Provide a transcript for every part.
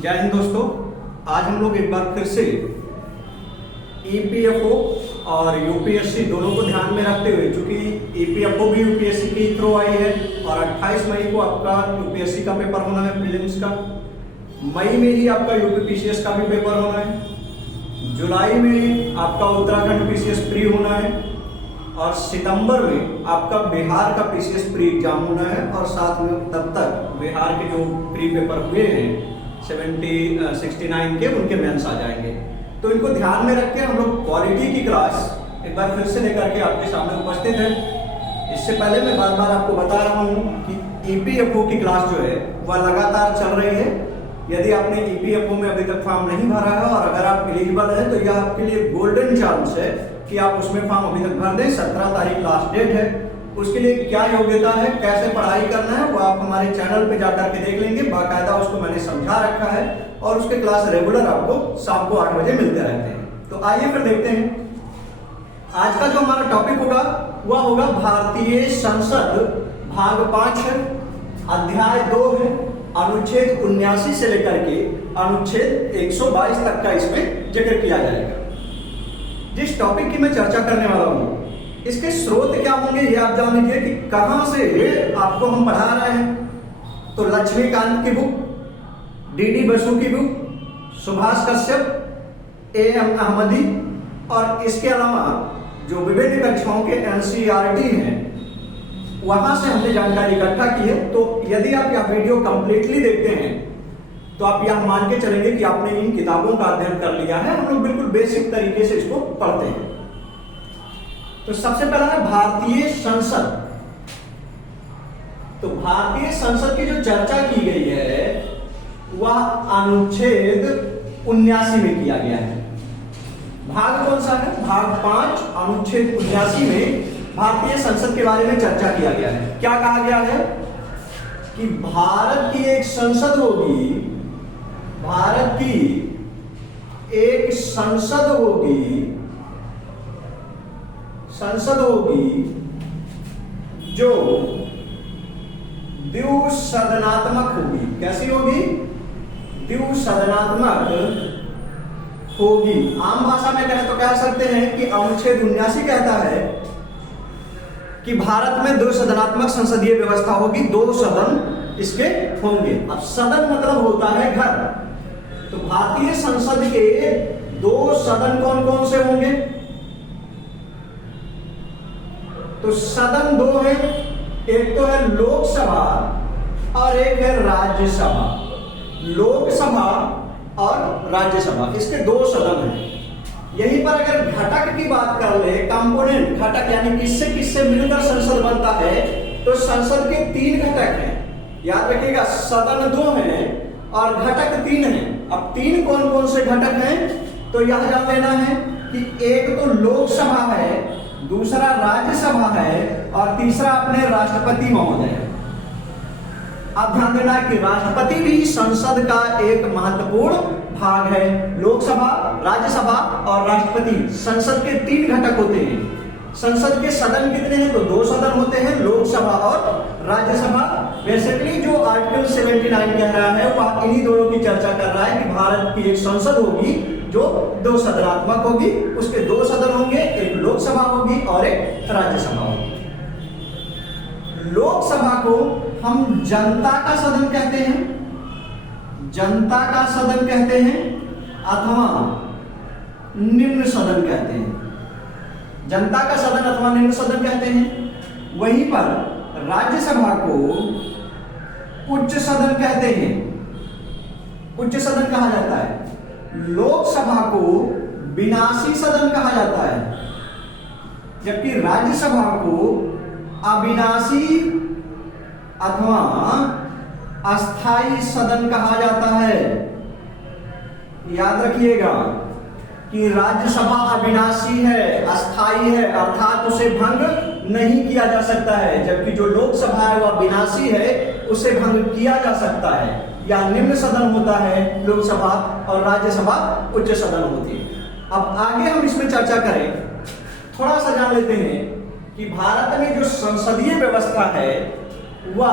जय हिंद दोस्तों। आज हम लोग एक बार फिर से ईपीएफओ और यूपीएससी दोनों को ध्यान में रखते हुए, चूंकि ईपीएफओ भी यूपीएससी की थ्रू आई है और 28 मई को आपका यूपीएससी का पेपर होना है, प्रीलिम्स का। मई में ही आपका यूपी पीसीएस का भी पेपर होना है। जुलाई में आपका उत्तराखंड पीसीएस प्री होना है और सितंबर में आपका बिहार का पीसीएस प्री एग्जाम होना है। और साथ में तब तक बिहार के जो प्री पेपर हुए हैं 69 के, उनके मेंस आ जाएंगे। तो इनको ध्यान में रख के हम लोग क्वालिटी की क्लास एक बार फिर से लेकर के आपके सामने उपस्थित है। इससे पहले मैं बार बार आपको बता रहा हूँ कि ईपीएफओ की क्लास जो है वह लगातार चल रही है। यदि आपने ईपीएफओ में अभी तक फॉर्म नहीं भरा है और अगर आप एलिजिबल है तो यह आपके लिए गोल्डन चांस है कि आप उसमें फॉर्म अभी तक भर दें। 17 तारीख लास्ट डेट है। उसके लिए क्या योग्यता है, कैसे पढ़ाई करना है, वो आप हमारे चैनल पे जाकर के देख लेंगे। बाकायदा उसको मैंने समझा रखा है और उसके क्लास रेगुलर आपको शाम को 8 बजे मिलते रहते हैं। तो आइए फिर देखते हैं आज का जो हमारा टॉपिक होगा वह होगा भारतीय संसद भाग 5 है, अध्याय 2 है, अनुच्छेद 79 से लेकर के अनुच्छेद 122 तक का इसमें जिक्र किया जाएगा। जिस टॉपिक की मैं चर्चा करने वाला हूं इसके स्रोत क्या होंगे ये आप जान लीजिए कि कहां से ये आपको हम पढ़ा रहे हैं। तो लक्ष्मीकांत की बुक, डीडी बसु की बुक, सुभाष कश्यप, एएम अहमदी और इसके अलावा जो विभिन्न कक्षाओं के एनसीईआरटी हैं वहां से हमने जानकारी इकट्ठा की है। तो यदि आप यह वीडियो कंप्लीटली देखते हैं तो आप यह मान के चलेंगे कि आपने इन किताबों का अध्ययन कर लिया है। हम लोग बिल्कुल बेसिक तरीके से इसको पढ़ते हैं। तो सबसे पहला है भारतीय संसद। तो भारतीय संसद की जो चर्चा की गई है वह अनुच्छेद 79 में किया गया है। भाग कौन सा है? भाग 5 अनुच्छेद 79 में भारतीय संसद के बारे में चर्चा किया गया है। क्या कहा गया है कि भारत की एक संसद होगी, भारत की एक संसद होगी जो द्विसदनात्मक होगी। कैसी होगी? द्विसदनात्मक होगी। आम भाषा में कहें तो कह सकते हैं कि अनुच्छेद 79 कहता है कि भारत में द्विसदनात्मक संसदीय व्यवस्था होगी, 2 सदन इसके होंगे। अब सदन मतलब होता है घर। तो भारतीय संसद के 2 सदन कौन कौन से होंगे? तो सदन 2 है, एक तो है लोकसभा और एक है राज्यसभा। लोकसभा और राज्यसभा, इसके 2 सदन हैं। यहीं पर अगर घटक की बात कर ले, कंपोनेंट घटक यानी किससे किससे मिलकर संसद बनता है, तो संसद के 3 घटक हैं। याद रखिएगा, सदन 2 है और घटक 3 है। अब 3 कौन कौन से घटक हैं तो यह जान लेना है कि एक तो लोकसभा है, दूसरा राज्यसभा है और तीसरा अपने राष्ट्रपति महोदय। आप ध्यान देना है कि राष्ट्रपति भी संसद का एक महत्वपूर्ण भाग है। लोकसभा, राज्यसभा और राष्ट्रपति संसद के 3 घटक होते हैं। संसद के सदन कितने हैं? तो 2 सदन होते हैं, लोकसभा और राज्यसभा। बेसिकली जो आर्टिकल 79 कह रहा है वह इन्हीं दोनों की चर्चा कर रहा है कि भारत की एक संसद होगी जो 2 सदनात्मक होगी। उसके 2 सदन होंगे, एक लोकसभा होगी और एक राज्यसभा होगी। लोकसभा को हम जनता का सदन कहते हैं, जनता का सदन कहते हैं अथवा निम्न सदन कहते हैं। जनता का सदन अथवा निम्न सदन कहते हैं। वहीं पर राज्यसभा को उच्च सदन कहते हैं, उच्च सदन कहा जाता है। लोकसभा को विनाशी सदन कहा जाता है, जबकि राज्यसभा को अविनाशी अथवा अस्थाई सदन कहा जाता है। याद रखिएगा कि राज्यसभा अविनाशी है, अस्थाई है, अर्थात उसे भंग नहीं किया जा सकता है, जबकि जो लोकसभा है वह विनाशी है, उसे भंग किया जा सकता है। या निम्न सदन होता है लोकसभा और राज्यसभा उच्च सदन होती है। अब आगे हम इसमें चर्चा करें, थोड़ा सा जान लेते हैं कि भारत में जो संसदीय व्यवस्था है वह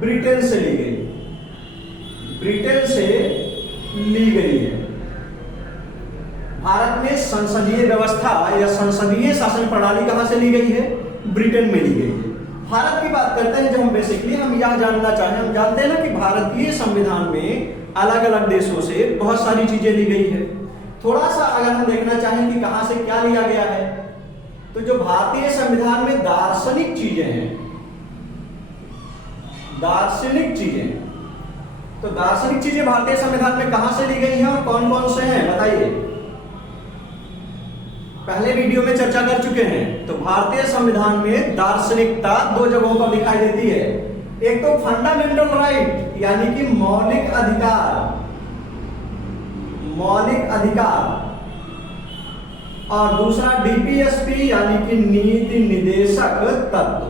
ब्रिटेन से ली गई। ब्रिटेन से ली गई है। भारत में संसदीय व्यवस्था या संसदीय शासन प्रणाली कहां से ली गई है? ब्रिटेन में ली गई है। भारत की बात करते हैं, जब हम बेसिकली हम यह जानना चाहें, हम जानते हैं ना कि भारतीय संविधान में अलग अलग देशों से बहुत सारी चीजें ली गई है। थोड़ा सा अगर हम देखना चाहें कि कहां से क्या लिया गया है, तो जो भारतीय संविधान में दार्शनिक चीजें हैं, दार्शनिक चीजें, तो दार्शनिक चीजें भारतीय संविधान में कहां से ली गई हैं और कौन कौन से हैं बताइए। पहले वीडियो में चर्चा कर चुके हैं। तो भारतीय संविधान में दार्शनिकता दो जगहों पर दिखाई देती है। एक तो फंडामेंटल राइट यानी कि मौलिक अधिकार, मौलिक अधिकार, और दूसरा डीपीएसपी यानी कि नीति निदेशक तत्व।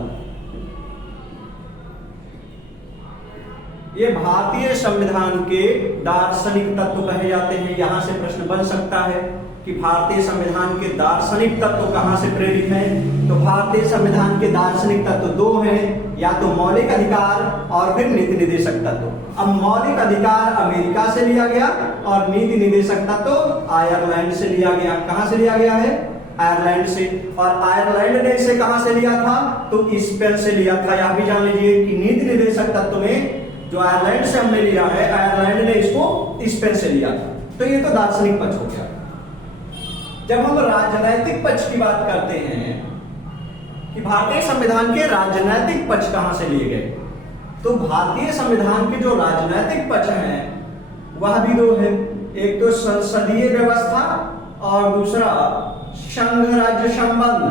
ये भारतीय संविधान के दार्शनिक तत्व कहे जाते हैं। यहां से प्रश्न बन सकता है कि भारतीय संविधान के दार्शनिक तत्व कहां से प्रेरित हैं? तो भारतीय संविधान के दार्शनिक तत्व दो हैं, या तो मौलिक अधिकार और फिर नीति निदेशक तत्व। अब मौलिक अधिकार अमेरिका से लिया गया और नीति निदेशक तत्व आयरलैंड से लिया गया। कहां से लिया गया है? आयरलैंड से। और आयरलैंड ने इसे कहां से लिया था? तो स्पेन से लिया था। यह भी जान लीजिए कि नीति निदेशक तत्व में जो आयरलैंड से हमने लिया है, आयरलैंड ने इसको स्पेन से लिया था। तो ये तो दार्शनिक पक्ष हो गया। जब हम राजनैतिक पक्ष की बात करते हैं कि भारतीय संविधान के राजनैतिक पक्ष कहां से लिए गए, तो भारतीय संविधान के जो राजनैतिक पक्ष हैं वह भी दो है। एक तो संसदीय व्यवस्था और दूसरा संघ राज्य संबंध।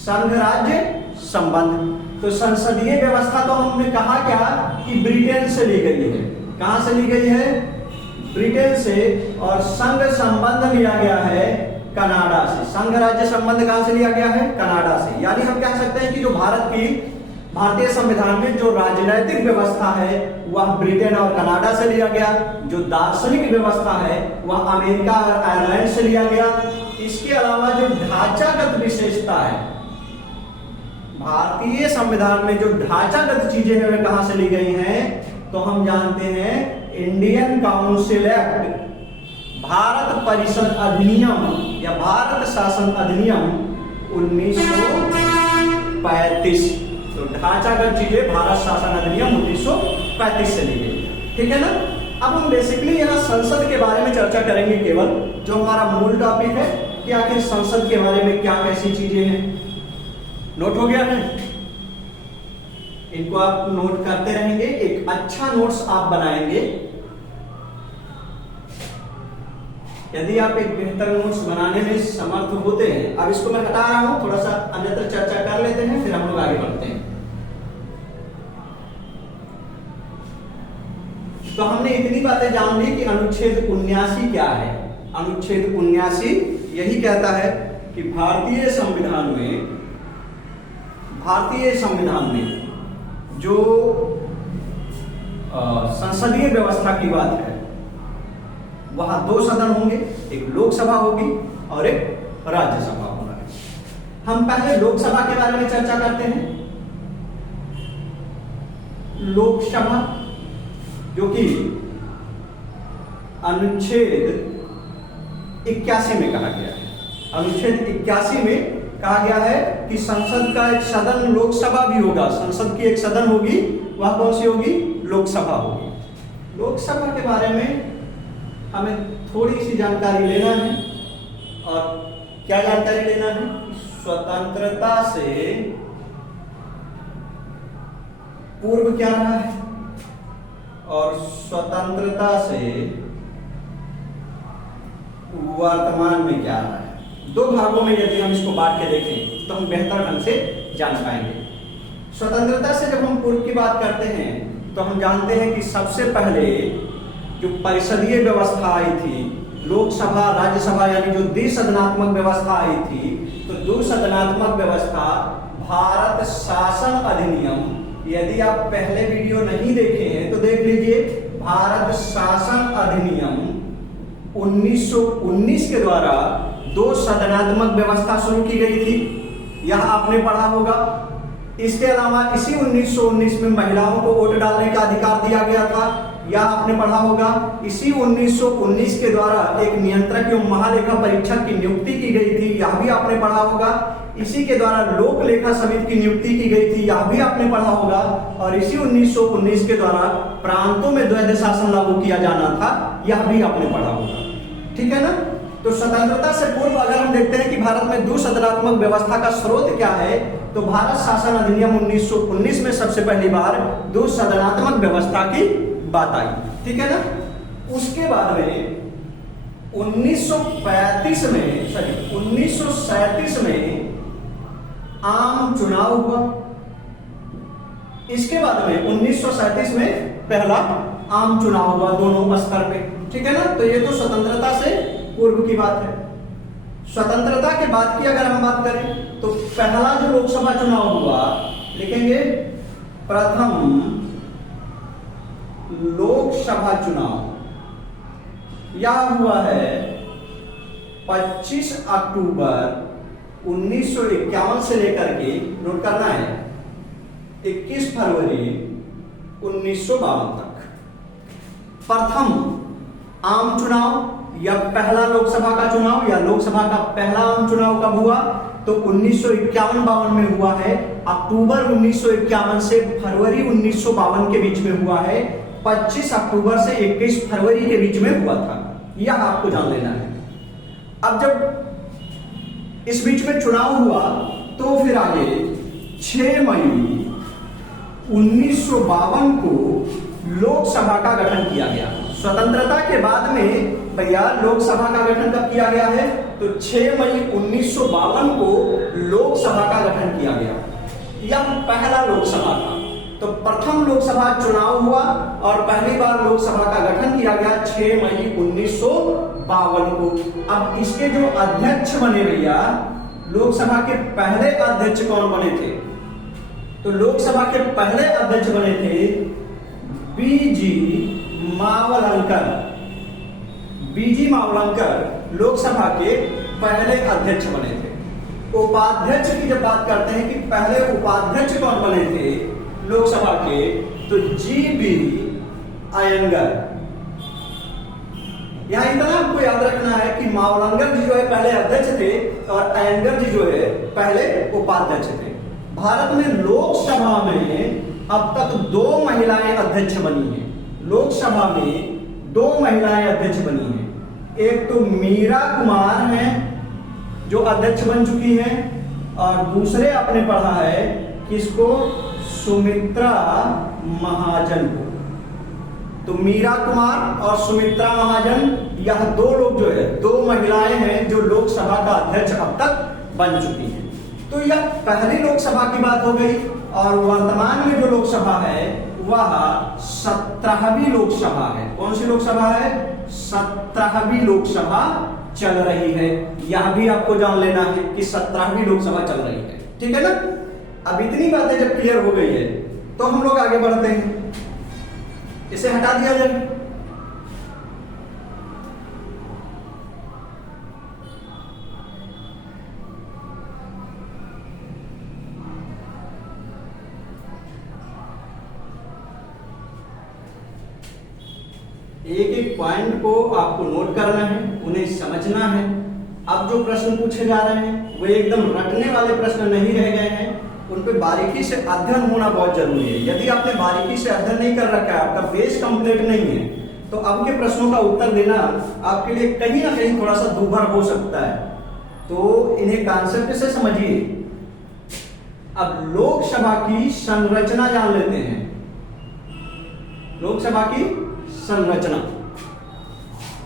संघ राज्य संबंध। तो संसदीय व्यवस्था तो हमने कहा क्या कि ब्रिटेन से ली गई है। कहां से ली गई है? ब्रिटेन से। और संघ संबंध लिया गया है कनाडा से। संघ राज्य संबंध कहां से लिया गया है? कनाडा से। यानी हम कह सकते हैं कि जो भारतीय संविधान में जो राजनैतिक व्यवस्था है वह ब्रिटेन और कनाडा से लिया गया। जो दार्शनिक व्यवस्था है वह अमेरिका और आयरलैंड से लिया गया। इसके अलावा जो ढांचागत विशेषता है भारतीय संविधान में, जो ढांचागत चीजें हैं वे कहां से ली गई हैं? तो हम जानते हैं इंडियन काउंसिल एक्ट, भारत परिषद अधिनियम या भारत शासन अधिनियम 1935। तो ढांचागत चीजें भारत शासन अधिनियम 1935 से ली गई। ठीक है ना। अब हम बेसिकली यहाँ संसद के बारे में चर्चा करेंगे केवल, जो हमारा मूल टॉपिक है कि आखिर संसद के बारे में क्या कैसी चीजें हैं। नोट हो गया है? इनको आप नोट करते रहेंगे। एक अच्छा नोट्स आप बनाएंगे। यदि आप एक बेहतर नोट्स बनाने में समर्थ होते हैं। अब इसको मैं हटा रहा हूं, थोड़ा सा अन्यत्र चर्चा कर लेते हैं, फिर हम लोग आगे बढ़ते हैं। तो हमने इतनी बातें जान ली कि अनुच्छेद 79 क्या है। अनुच्छेद 79 यही कहता है कि भारतीय संविधान में जो संसदीय व्यवस्था की बात है वहां दो सदन होंगे, एक लोकसभा होगी और एक राज्यसभा होगा। हम पहले लोकसभा के बारे में चर्चा करते हैं। लोकसभा जो कि अनुच्छेद 81 में कहा गया है। अनुच्छेद 81 में कहा गया है कि संसद का एक सदन लोकसभा भी होगा। संसद की एक सदन होगी, वह कौन सी होगी? लोकसभा होगी। लोकसभा के बारे में हमें थोड़ी सी जानकारी लेना है। और क्या जानकारी लेना है? स्वतंत्रता से पूर्व क्या रहा है और स्वतंत्रता से वर्तमान में क्या रहा है। दो भागों में यदि हम इसको बांट के देखें तो हम बेहतर ढंग से जान पाएंगे। स्वतंत्रता से जब हम पूर्व की बात करते हैं तो हम जानते हैं कि सबसे पहले जो परिषदीय व्यवस्था आई थी, लोकसभा राज्यसभा यानी जो द्विसदनात्मक व्यवस्था आई थी, तो द्विसदनात्मक व्यवस्था भारत शासन अधिनियम, यदि आप पहले वीडियो नहीं देखे हैं तो देख लीजिए, भारत शासन अधिनियम 1919 के द्वारा दो सदनात्मक व्यवस्था शुरू की गई थी। यह आपने पढ़ा होगा। इसके अलावा इसी 1919 में महिलाओं को वोट डालने का अधिकार दिया गया था, या आपने पढ़ा होगा इसी 1919 के द्वारा एक नियंत्रक एवं महालेखा परीक्षक की नियुक्ति की गई थी, यह भी आपने पढ़ा होगा। इसी के द्वारा लोक लेखा समिति की नियुक्ति की गई थी, यह भी आपने पढ़ा होगा। और इसी 1919 के द्वारा प्रांतों में द्वैध शासन लागू किया जाना था, यह भी आपने पढ़ा होगा। ठीक है ना। तो स्वतंत्रता से पूर्व अगर हम देखते हैं कि भारत में द्विसदनात्मक व्यवस्था का स्रोत क्या है, तो भारत शासन अधिनियम 1919 में सबसे पहली बार द्विसदनात्मक व्यवस्था की बात आई। ठीक है ना। उसके बाद में 1937 में आम चुनाव हुआ। इसके बाद में 1937 में पहला आम चुनाव हुआ दोनों स्तर पे। ठीक है ना। तो ये तो स्वतंत्रता से पूर्व की बात है। स्वतंत्रता के बाद की अगर हम बात करें तो पहला जो लोकसभा चुनाव हुआ, लिखेंगे प्रथम लोकसभा चुनाव, यह हुआ है 25 अक्टूबर 1951 से लेकर के, नोट करना है, 21 फरवरी 1952 तक। प्रथम आम चुनाव या पहला लोकसभा का चुनाव या लोकसभा का पहला आम चुनाव कब हुआ, तो 1951-52 में हुआ है। अक्टूबर 1951 से फरवरी 1952 के बीच में हुआ है। 25 अक्टूबर से 21 फरवरी के बीच में हुआ था, यह आपको जान लेना है। अब जब इस बीच में चुनाव हुआ तो फिर आगे 6 मई 1952 को लोकसभा का गठन किया गया। स्वतंत्रता के बाद में भैया लोकसभा का गठन कब किया गया है, तो 6 मई 1952 को लोकसभा का गठन किया गया। यह पहला लोकसभा था। तो प्रथम लोकसभा चुनाव हुआ और पहली बार लोकसभा का गठन किया गया 6 मई 1952 को। अब इसके जो अध्यक्ष बने भैया, लोकसभा के पहले अध्यक्ष कौन बने थे, तो लोकसभा के पहले अध्यक्ष बने थे बीजी मावलंकर। बीजी मावलंकर लोकसभा के पहले अध्यक्ष बने थे। उपाध्यक्ष की जब बात करते हैं कि पहले उपाध्यक्ष कौन बने थे लोकसभा के, तो जीबी अयंगर। यहां इतना आपको याद रखना है कि मावलंकर जी जो है पहले अध्यक्ष थे और अयंगर जी जो है पहले उपाध्यक्ष थे। भारत में लोकसभा में अब तक 2 महिलाएं अध्यक्ष बनी हैं। लोकसभा में 2 महिलाएं अध्यक्ष बनी हैं। एक तो मीरा कुमार हैं जो अध्यक्ष बन चुकी हैं, और दूसरे आपने पढ़ा है किसको, सुमित्रा महाजन को। तो मीरा कुमार और सुमित्रा महाजन, यह 2 लोग जो है 2 महिलाएं हैं जो लोकसभा का अध्यक्ष अब तक बन चुकी हैं। तो यह पहली लोकसभा की बात हो गई। और वर्तमान में जो लोकसभा है वह 17वीं लोकसभा है। कौन सी लोकसभा है, 17वीं लोकसभा चल रही है। यह भी आपको जान लेना है कि 17वीं लोकसभा चल रही है। ठीक है ना। अब इतनी बातें जब क्लियर हो गई है तो हम लोग आगे बढ़ते हैं। इसे हटा दिया जाए। एक एक पॉइंट को आपको नोट करना है, उन्हें समझना है। अब जो प्रश्न पूछे जा रहे हैं वो एकदम रटने वाले प्रश्न नहीं रह गए हैं, उन पे बारीकी से अध्ययन होना बहुत जरूरी है। यदि आपने बारीकी से अध्ययन नहीं कर रखा है, आपका बेस कंप्लीट नहीं है, तो अब के प्रश्नों का उत्तर देना आपके लिए कहीं ना कहीं थोड़ा सा दूभर हो सकता है। तो इन्हें कॉन्सेप्ट से समझिए। अब लोकसभा की संरचना जान लेते हैं। लोकसभा की संरचना,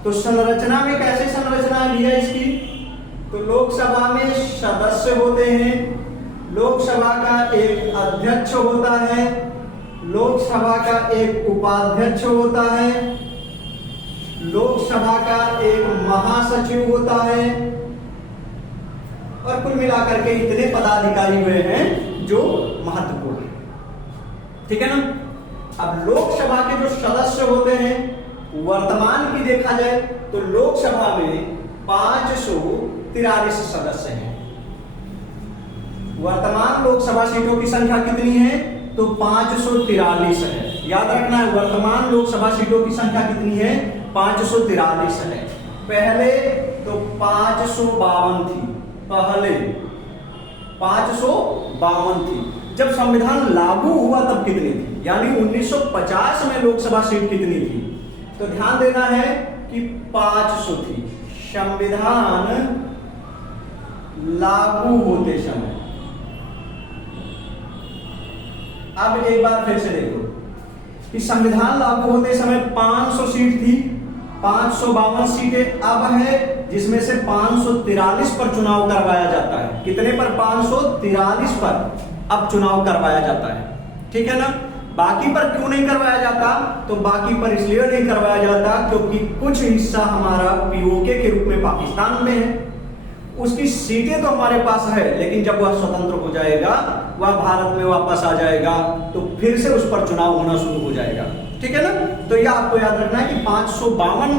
तो संरचना में कैसे संरचना दी है इसकी, तो लोकसभा में सदस्य होते हैं, लोकसभा का एक अध्यक्ष होता है, लोकसभा का एक उपाध्यक्ष होता है, लोकसभा का एक महासचिव होता है, और कुल मिलाकर के इतने पदाधिकारी हुए हैं जो महत्वपूर्ण है। ठीक है ना। अब लोकसभा के जो सदस्य होते हैं, वर्तमान की देखा जाए तो लोकसभा में 543 सदस्य हैं। वर्तमान लोकसभा सीटों की संख्या कितनी है? तो 543 है। याद रखना है, वर्तमान लोकसभा सीटों की संख्या कितनी है? 543 है। पहले तो 552 थी, पहले 552 थी। जब संविधान लागू हुआ तब कितनी थी? यानी 1950 में लोकसभा सीट कितनी थी? तो ध्यान देना है कि 500 थी संविधान लागू होते समय। अब एक बार फिर से देखो कि संविधान लागू होते समय 500 सीट थी, 552 सीटें अब है, जिसमें से 543 पर चुनाव करवाया जाता है। कितने पर? 543 पर अब चुनाव करवाया जाता है। ठीक है ना? बाकी पर क्यों नहीं करवाया जाता? तो बाकी पर इसलिए नहीं करवाया जाता क्योंकि कुछ हिस्सा हमारा पीओके के रूप में पाकिस्तान में है, उसकी सीटें तो हमारे पास है, लेकिन जब वह स्वतंत्र हो जाएगा, वह भारत में वापस आ जाएगा, तो फिर से उस पर चुनाव होना शुरू हो जाएगा। ठीक है ना? तो यह आपको याद रखना है कि 552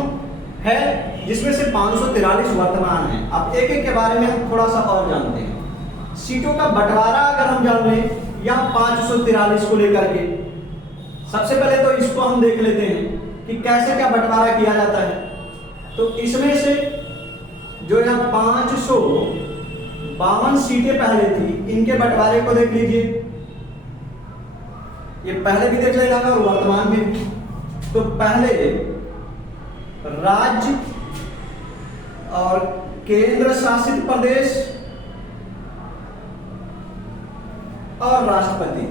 है, जिसमें से 543 वर्तमान है। अब एक एक के बारे में हम थोड़ा सा और जानते हैं। सीटों का बंटवारा अगर हम जान लें या 543 को लेकर के, सबसे पहले तो इसको हम देख लेते हैं कि कैसे क्या बंटवारा किया जाता है। तो इसमें से जो यहाँ 552 सीटें पहले थी, इनके बंटवारे को देख लीजिए। ये पहले भी देख लेना और वर्तमान में भी। तो पहले राज्य और केंद्र शासित प्रदेश और राष्ट्रपति,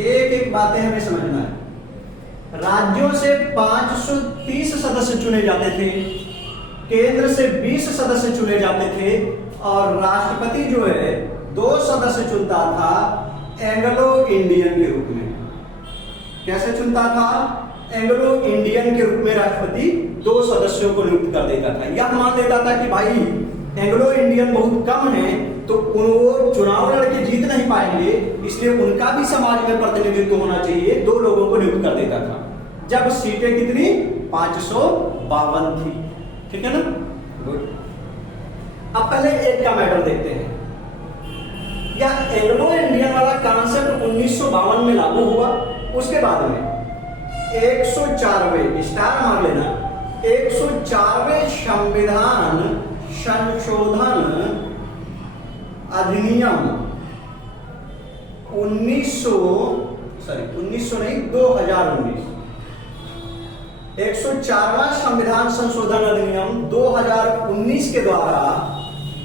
एक एक बातें हमें समझना है। राज्यों से 530 सदस्य चुने जाते थे, केंद्र से 20 सदस्य चुने जाते थे, और राष्ट्रपति जो है 2 सदस्य चुनता था एंग्लो इंडियन के रूप में। कैसे चुनता था? एंग्लो इंडियन के रूप में राष्ट्रपति 2 सदस्यों को नियुक्त कर देता था। यह मान लेता था कि भाई एंग्लो इंडियन बहुत कम है, तो वो चुनाव लड़के जीत नहीं पाएंगे, इसलिए उनका भी समाज में प्रतिनिधित्व होना चाहिए, 2 लोगों को नियुक्त कर देता था। जब सीटें कितनी? 552 थी। ठीक है ना? गुड। अब पहले एक का मैटर देखते हैं। यह एंग्लो इंडियन वाला कॉन्सेप्ट 1952 में लागू हुआ। उसके बाद में 104वें, स्टार मार लेना, 104वें संविधान संशोधन अधिनियम 2019 104वां संविधान संशोधन अधिनियम 2019 के द्वारा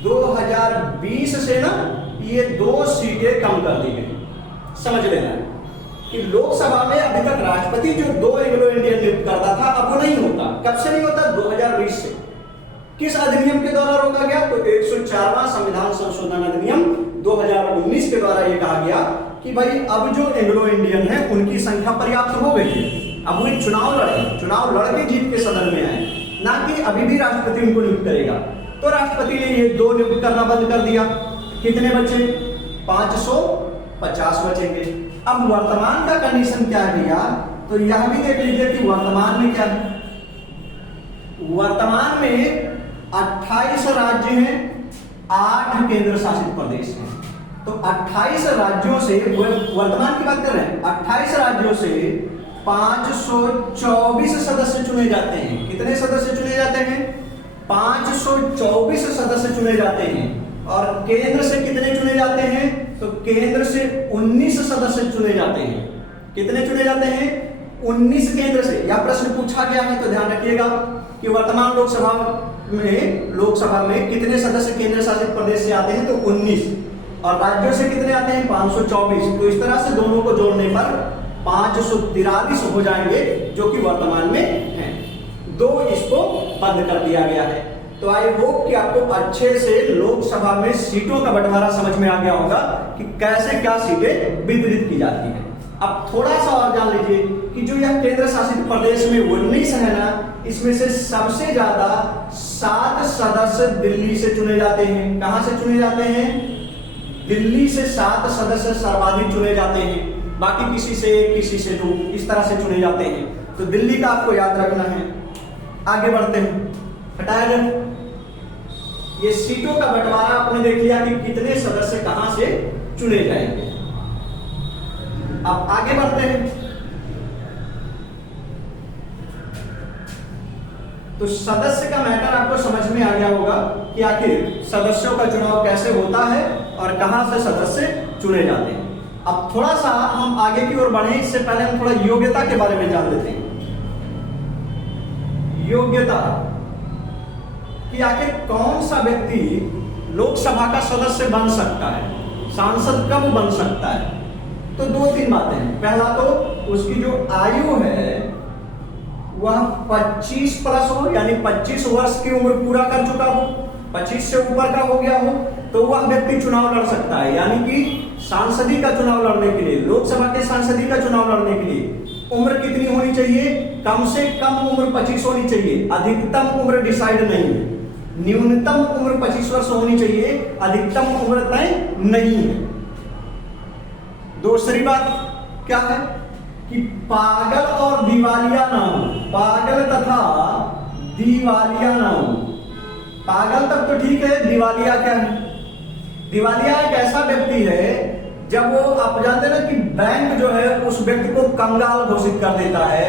2020 से ना ये 2 सीटें कम कर दी गई। समझ लेना कि लोकसभा में अभी तक राष्ट्रपति जो 2 एंग्लो इंडियन नियुक्त करता था, अब वो नहीं होता। कब से नहीं होता? 2020 से। किस अधिनियम के द्वारा रोका गया? तो 104वां संविधान संशोधन अधिनियम 2019 के द्वारा ये कहा गया कि भाई अब जो एंग्लो इंडियन है उनकी संख्या पर्याप्त हो गई है, अब वो चुनाव लड़के जीत के सदन में आए, ना कि अभी भी राष्ट्रपति उनको नियुक्त करेगा। तो राष्ट्रपति ने ये 2 नियुक्त करना बंद कर दिया। कितने बचे? 550 बचेंगे। अब वर्तमान का कंडीशन क्या है भैया? तो यह भी देख लीजिए कि वर्तमान में क्या है। वर्तमान में 28 राज्य हैं, 8 केंद्र शासित प्रदेश हैं। तो 28 राज्यों से, वर्तमान की बात कर रहे हैं, 28 राज्यों से 524 सदस्य चुने जाते हैं। कितने सदस्य चुने जाते हैं? 524 सदस्य चुने जाते हैं। और केंद्र से कितने चुने जाते हैं? तो केंद्र से 19 सदस्य चुने जाते हैं। कितने चुने जाते हैं? 19 केंद्र से। यह प्रश्न पूछा गया है, तो ध्यान रखिएगा कि वर्तमान लोकसभा में कितने सदस्य केंद्र शासित प्रदेश से आते हैं? तो 19। और राज्यों से कितने आते हैं? 524। तो इस तरह से दोनों को जोड़ने पर 543 हो जाएंगे, जो कि वर्तमान में हैं। 2 इसको बंद कर दिया गया है। तो आई होप कि आपको अच्छे से लोकसभा में सीटों का बंटवारा समझ में आ गया होगा कि कैसे क्या सीटें वितरित की जाती हैं। अब थोड़ा सा और जान लीजिए कि जो यह केंद्र शासित प्रदेश में 19 है ना, इसमें से सबसे ज्यादा 7 सदस्य दिल्ली से चुने जाते हैं। कहां से चुने जाते हैं? दिल्ली से 7 सदस्य सर्वाधिक चुने जाते हैं। बाकी किसी से 1, किसी से 2, इस तरह से चुने जाते हैं। तो दिल्ली का आपको याद रखना है। आगे बढ़ते हैं, हटाया जाए। ये सीटों का बंटवारा आपने देख लिया कि कितने सदस्य कहां से चुने जाएंगे। अब आगे बढ़ते हैं। तो सदस्य का मैटर आपको समझ में आ गया होगा कि आखिर सदस्यों का चुनाव कैसे होता है और कहां से सदस्य चुने जाते हैं। अब थोड़ा सा हम आगे की ओर बढ़े, इससे पहले हम थोड़ा योग्यता के बारे में जान लेते हैं। योग्यता कि आखिर कौन सा व्यक्ति लोकसभा का सदस्य बन सकता है, सांसद कब बन सकता है। तो दो तीन बातें हैं। पहला तो उसकी जो आयु है वह 25 प्लस हो, यानी 25 वर्ष की उम्र पूरा कर चुका हो, 25 से ऊपर का हो गया हो, तो वह व्यक्ति चुनाव लड़ सकता है। यानी कि सांसदी का चुनाव लड़ने के लिए, लोकसभा के सांसदी का चुनाव लड़ने के लिए उम्र कितनी होनी चाहिए? कम से कम उम्र 25 होनी चाहिए। अधिकतम उम्र डिसाइड नहीं है। न्यूनतम उम्र 25 वर्ष होनी चाहिए, अधिकतम उम्र तय नहीं है। दूसरी बात क्या है कि पागल और दिवालिया ना हो, पागल तथा दिवालिया ना हो। पागल तक तो ठीक है, दिवालिया क्या है? दिवालिया एक ऐसा व्यक्ति है जब वो, आप जानते ना कि बैंक जो है उस व्यक्ति को कंगाल घोषित कर देता है,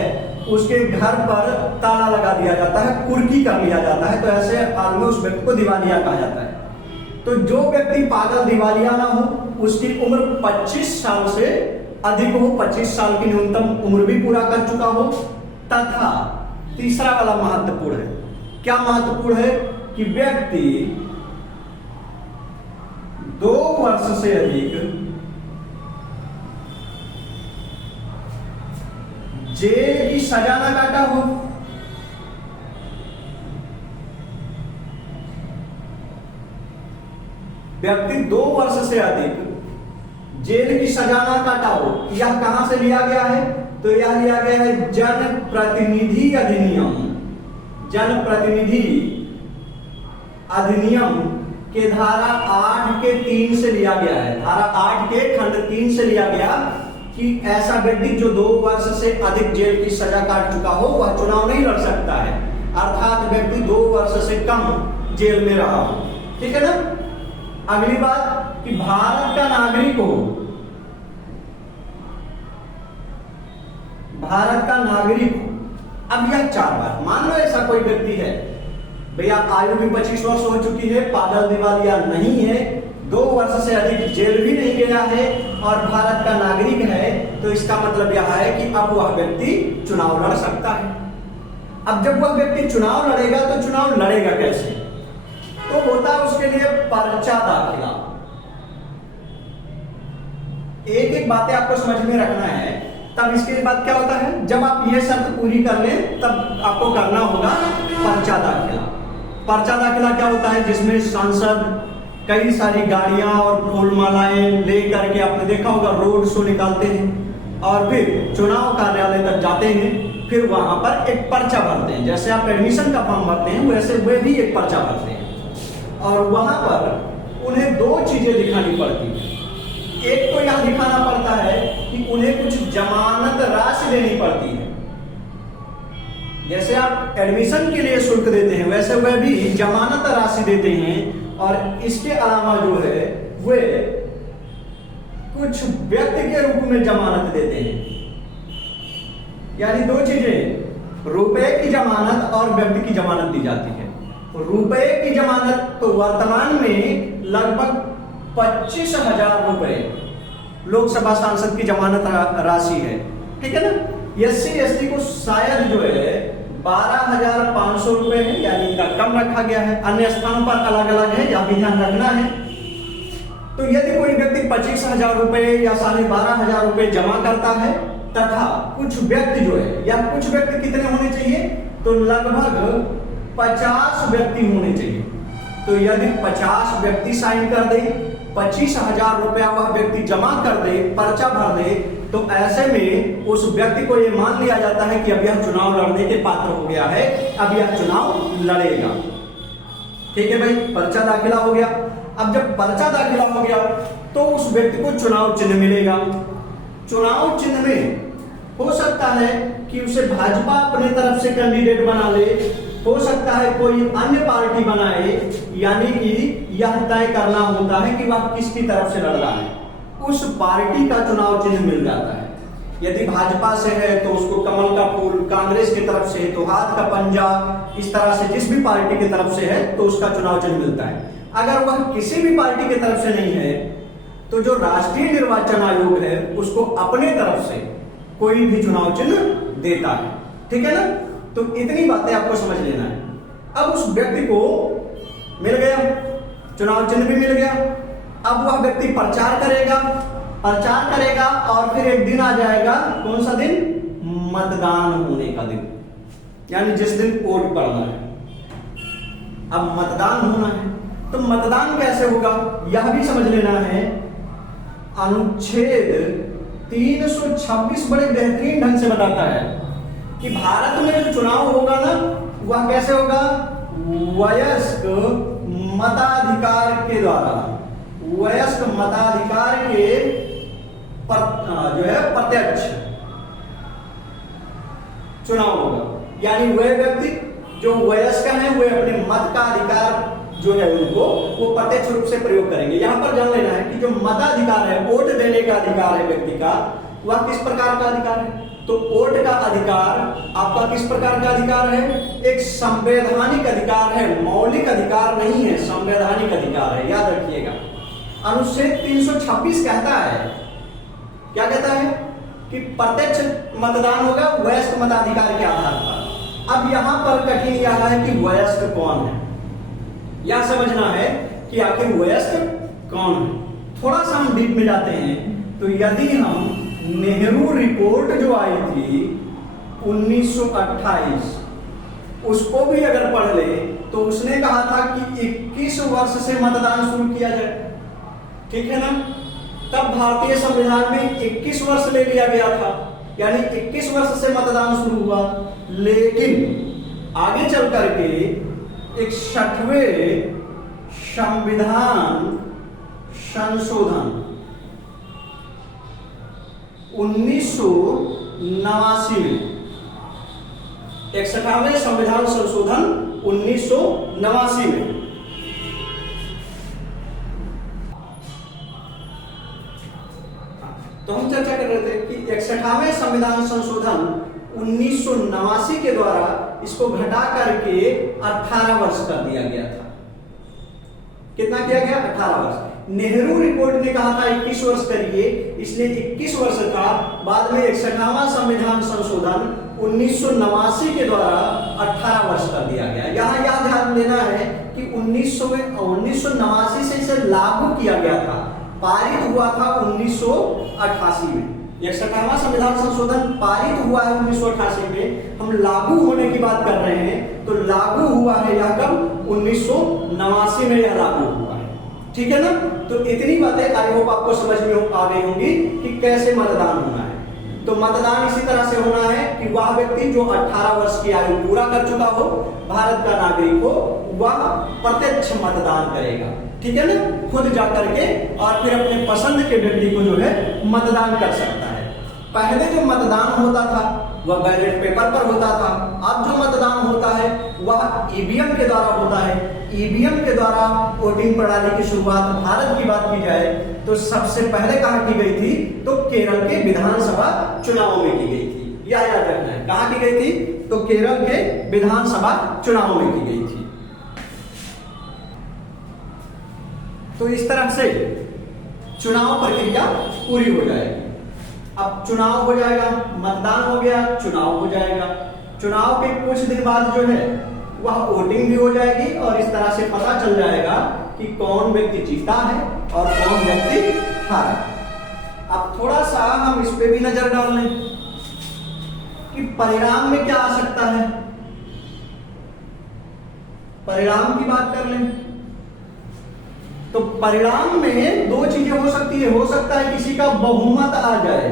उसके घर पर ताला लगा दिया जाता है, कुर्की कर लिया जाता है, तो ऐसे हाल में उस व्यक्ति को दिवालिया कहा जाता है। तो जो व्यक्ति पागल दिवालिया ना हो, उसकी उम्र 25 साल से अधिक हो, 25 साल की न्यूनतम उम्र भी पूरा कर चुका हो, तथा तीसरा वाला महत्वपूर्ण है। क्या महत्वपूर्ण है? कि व्यक्ति 2 वर्ष से अधिक जेल की सजा ना काटा हो, व्यक्ति 2 वर्ष से अधिक जेल की सजा ना काटा हो। यह कहां से लिया गया है? तो यह लिया गया है जनप्रतिनिधि अधिनियम, जनप्रतिनिधि अधिनियम के धारा 8 के 3 से लिया गया है। धारा 8 के खंड 3 से लिया गया कि ऐसा व्यक्ति जो 2 वर्ष से अधिक जेल की सजा काट चुका हो वह चुनाव नहीं लड़ सकता है, अर्थात व्यक्ति 2 वर्ष से कम जेल में रहा हो। ठीक है ना। अगली बात कि भारत का नागरिक हो, भारत का नागरिक हो। अब यह 4 बार, मान लो ऐसा कोई व्यक्ति है, भैया आयु भी 25 वर्ष हो चुकी है, पागल दिवालिया नहीं है, 2 वर्ष से अधिक जेल भी नहीं गया है और भारत का नागरिक है, तो इसका मतलब यह है कि अब वह व्यक्ति चुनाव लड़ सकता है। अब जब वह व्यक्ति चुनाव लड़ेगा तो चुनाव लड़ेगा कैसे? तो होता है उसके लिए पर्चा दाखिला। एक एक बातें आपको समझ में रखना है। तब इसके बाद क्या होता है, जब आप ये शर्त पूरी कर लें तब आपको करना होगा पर्चा दाखिला। पर्चा दाखिला क्या होता है? जिसमें सांसद कई सारी गाड़ियां और फूल मालाएं लेकर के, आपने देखा होगा रोड शो निकालते हैं और फिर चुनाव कार्यालय तक जाते हैं, फिर वहां पर एक पर्चा भरते हैं। जैसे आप एडमिशन का फॉर्म भरते हैं वैसे वे भी एक पर्चा भरते हैं और वहां पर उन्हें 2 चीजें दिखानी पड़ती है। एक तो यह दिखाना पड़ता है कि उन्हें कुछ जमानत राशि देनी पड़ती है। जैसे आप एडमिशन के लिए शुल्क देते हैं वैसे वह भी जमानत राशि देते हैं, और इसके अलावा जो है वे कुछ व्यक्ति के रूप में जमानत देते हैं। यानी 2 चीजें, रुपए की जमानत और व्यक्ति की जमानत दी जाती है। रुपए की जमानत तो वर्तमान में लगभग 25,000 रुपए लोकसभा सांसद की जमानत राशि है। ठीक है ना। SC/ST को शायद जो है 12,500 रुपए है, यानी इनका कम रखा गया है। अन्य स्थानों पर अलग अलग है, यह भी ध्यान रखना है। तो यदि कोई व्यक्ति 25,000 रुपए या 12,500 रुपए जमा करता है, तथा कुछ व्यक्ति जो है, या कुछ व्यक्ति कितने होने चाहिए? तो लगभग 50 व्यक्ति होने चाहिए। तो यदि 50 व्यक्ति साइन कर दे, 25,000 रुपया वह व्यक्ति जमा कर दे, पर्चा भर दे, तो ऐसे में उस व्यक्ति को यह मान लिया जाता है कि अब यह चुनाव लड़ने के पात्र हो गया है, अब यह चुनाव लड़ेगा। ठीक है भाई, पर्चा दाखिला हो गया। अब जब पर्चा दाखिला हो गया तो उस व्यक्ति को चुनाव चिन्ह मिलेगा। चुनाव चिन्ह में हो सकता है कि उसे भाजपा अपने तरफ से कैंडिडेट बना ले, हो सकता है कोई अन्य पार्टी बनाए, यानी कि यह तय करना होता है कि वह किसकी तरफ से लड़ रहा है। उस पार्टी का चुनाव चिन्ह मिल जाता है। यदि भाजपा से है तो उसको कमल का फूल, कांग्रेस की तरफ से है तो हाथ का पंजा, इस तरह से जिस भी पार्टी की तरफ से है तो उसका चुनाव चिन्ह मिलता है। अगर वह किसी भी पार्टी की तरफ से नहीं है तो जो राष्ट्रीय निर्वाचन आयोग है उसको अपने तरफ से कोई भी चुनाव चिन्ह देता है। ठीक है ना? तो इतनी बातें आपको समझ लेना है। अब उस व्यक्ति को मिल गया, चुनाव चिन्ह भी मिल गया। अब वह व्यक्ति प्रचार करेगा और फिर एक दिन आ जाएगा, कौन सा दिन? मतदान होने का दिन, यानी जिस दिन वोट पड़ना है। अब मतदान होना है तो मतदान कैसे होगा यह भी समझ लेना है। अनुच्छेद 326 बड़े बेहतरीन ढंग से बताता है कि भारत में जो चुनाव होगा ना वह कैसे होगा? वयस्क मताधिकार के द्वारा, वयस्क मताधिकार के जो है प्रत्यक्ष चुनाव होगा। यानी वह व्यक्ति जो वयस्क है वे अपने मत का अधिकार जो है उनको वो प्रत्यक्ष रूप से प्रयोग करेंगे। यहां पर जान लेना है कि जो मताधिकार है, वोट देने का अधिकार है व्यक्ति का, वह किस प्रकार का अधिकार है? तो वोट का अधिकार आपका किस प्रकार का अधिकार है? एक संवैधानिक अधिकार है, मौलिक अधिकार नहीं है, संवैधानिक अधिकार है, याद रखिएगा। अनुच्छेद 326 कहता है, क्या कहता है? कि प्रत्यक्ष मतदान होगा वयस्क मताधिकार के आधार पर। अब यहां पर कठिन यह है कि वयस्क कौन है, यह समझना है कि आखिर वयस्क कौन है। थोड़ा सा हम डीप में जाते हैं तो यदि हम नेहरू रिपोर्ट जो आई थी 1928 उसको भी अगर पढ़ ले तो उसने कहा था कि 21 वर्ष से मतदान शुरू किया जाए। ठीक है ना? तब भारतीय संविधान में 21 वर्ष ले लिया गया था, यानी 21 वर्ष से मतदान शुरू हुआ। लेकिन आगे चल करके 61वें संविधान संशोधन 1989 में, 61वें संविधान संशोधन 1989 में तो हम चर्चा कर रहे थे कि 61वें संविधान संशोधन 1989 के द्वारा इसको घटा करके 18 वर्ष कर दिया गया था। कितना किया गया? 18 वर्ष। नेहरू रिपोर्ट ने कहा था 21 वर्ष करिए, इसने 21 वर्ष का, बाद में 61वां संविधान संशोधन 1989 के द्वारा 18 वर्ष कर दिया गया। यहाँ यह ध्यान देना है कि 1989 से इसे लागू किया गया था, पारित हुआ था 1988 में। 61वां संविधान संशोधन पारित हुआ है 1988 में, हम लागू होने की बात कर रहे हैं तो लागू हुआ है यह कब? 1989 में यह लागू हुआ है। ठीक है ना? तो इतनी बातें आई होप आपको समझ में आ गई होंगी कि कैसे मतदान होना है। तो मतदान इसी तरह से होना है कि वह व्यक्ति जो 18 वर्ष की आयु पूरा कर चुका हो, भारत का नागरिक हो, वह प्रत्यक्ष मतदान करेगा। ठीक है ना? खुद जा करके और फिर अपने पसंद के व्यक्ति को जो है मतदान कर सकता है। पहले जो मतदान होता था वह बैलेट पेपर पर होता था, अब जो मतदान होता है वह ईवीएम के द्वारा होता है। ईवीएम के द्वारा वोटिंग प्रणाली की शुरुआत भारत की बात की जाए तो सबसे पहले कहां की गई थी? तो केरल के विधानसभा चुनाव में की गई थी। यह याद रखना है, कहां की गई थी? तो केरल के विधानसभा चुनाव में की गई थी। तो इस तरह से चुनाव प्रक्रिया पूरी हो जाएगी। अब चुनाव हो जाएगा, मतदान हो गया, चुनाव हो जाएगा। चुनाव के कुछ दिन बाद जो है वह वोटिंग भी हो जाएगी और इस तरह से पता चल जाएगा कि कौन व्यक्ति जीता है और कौन व्यक्ति हारा। अब थोड़ा सा हम इस पे भी नजर डाल लें कि परिणाम में क्या आ सकता है। परिणाम की बात कर लें तो परिणाम में दो चीजें हो सकती है। हो सकता है किसी का बहुमत आ जाए,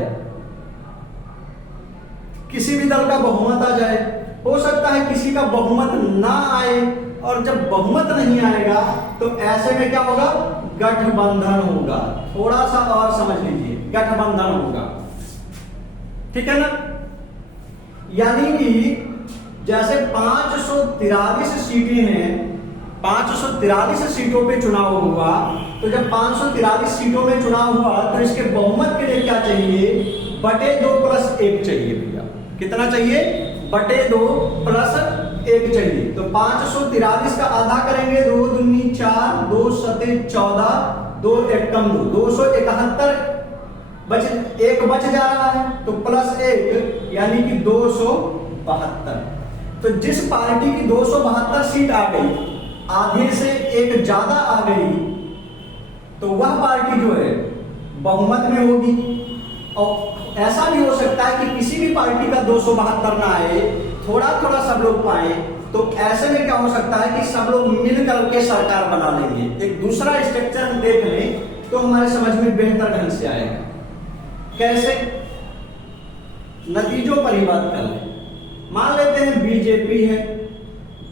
किसी भी दल का बहुमत आ जाए। हो सकता है किसी का बहुमत ना आए, और जब बहुमत नहीं आएगा तो ऐसे में क्या होगा? गठबंधन होगा। थोड़ा सा और समझ लीजिए, गठबंधन होगा। ठीक है ना? यानी कि जैसे 543 सीटें हैं, 543 सीटों पे चुनाव हुआ, तो जब 543 सीटों में चुनाव हुआ तो इसके बहुमत के लिए क्या चाहिए? बटे 2 + 1 चाहिए भैया। कितना चाहिए? बटे 2 + 1 चाहिए। तो 543 का आधा करेंगे, 2 दूनी 4, 2 सते 14, 2 एक कम 2, 271 एक बच जा रहा है, तो +1 यानी कि 272। तो जिस पार्टी की 272 सीट आ गई, आधे से एक ज्यादा आ गई, तो वह पार्टी जो है बहुमत में होगी। और ऐसा भी हो सकता है कि किसी भी पार्टी का 272 ना आए, थोड़ा थोड़ा सब लोग पाए, तो ऐसे में क्या हो सकता है कि सब लोग मिलकर के सरकार बना लेंगे। एक दूसरा स्ट्रक्चर हम देख लें तो हमारे समझ में बेहतर ढंग से आएगा। कैसे? नतीजों पर ही बात कर लें। मान लेते हैं बीजेपी है,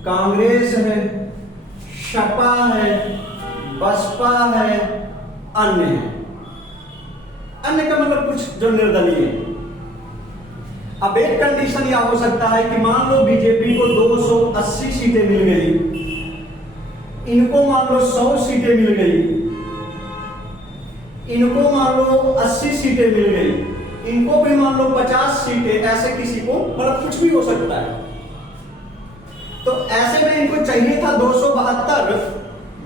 कांग्रेस है, सपा है, बसपा है, अन्य है। अन्य का मतलब कुछ जो निर्दलीय है। अब एक कंडीशन यह हो सकता है कि मान लो बीजेपी को 280 सीटें मिल गई, इनको मान लो 100 सीटें मिल गई, इनको मान लो 80 सीटें मिल गई, इनको भी मान लो 50 सीटें, ऐसे किसी को मतलब कुछ भी हो सकता है। तो ऐसे में इनको चाहिए था 272,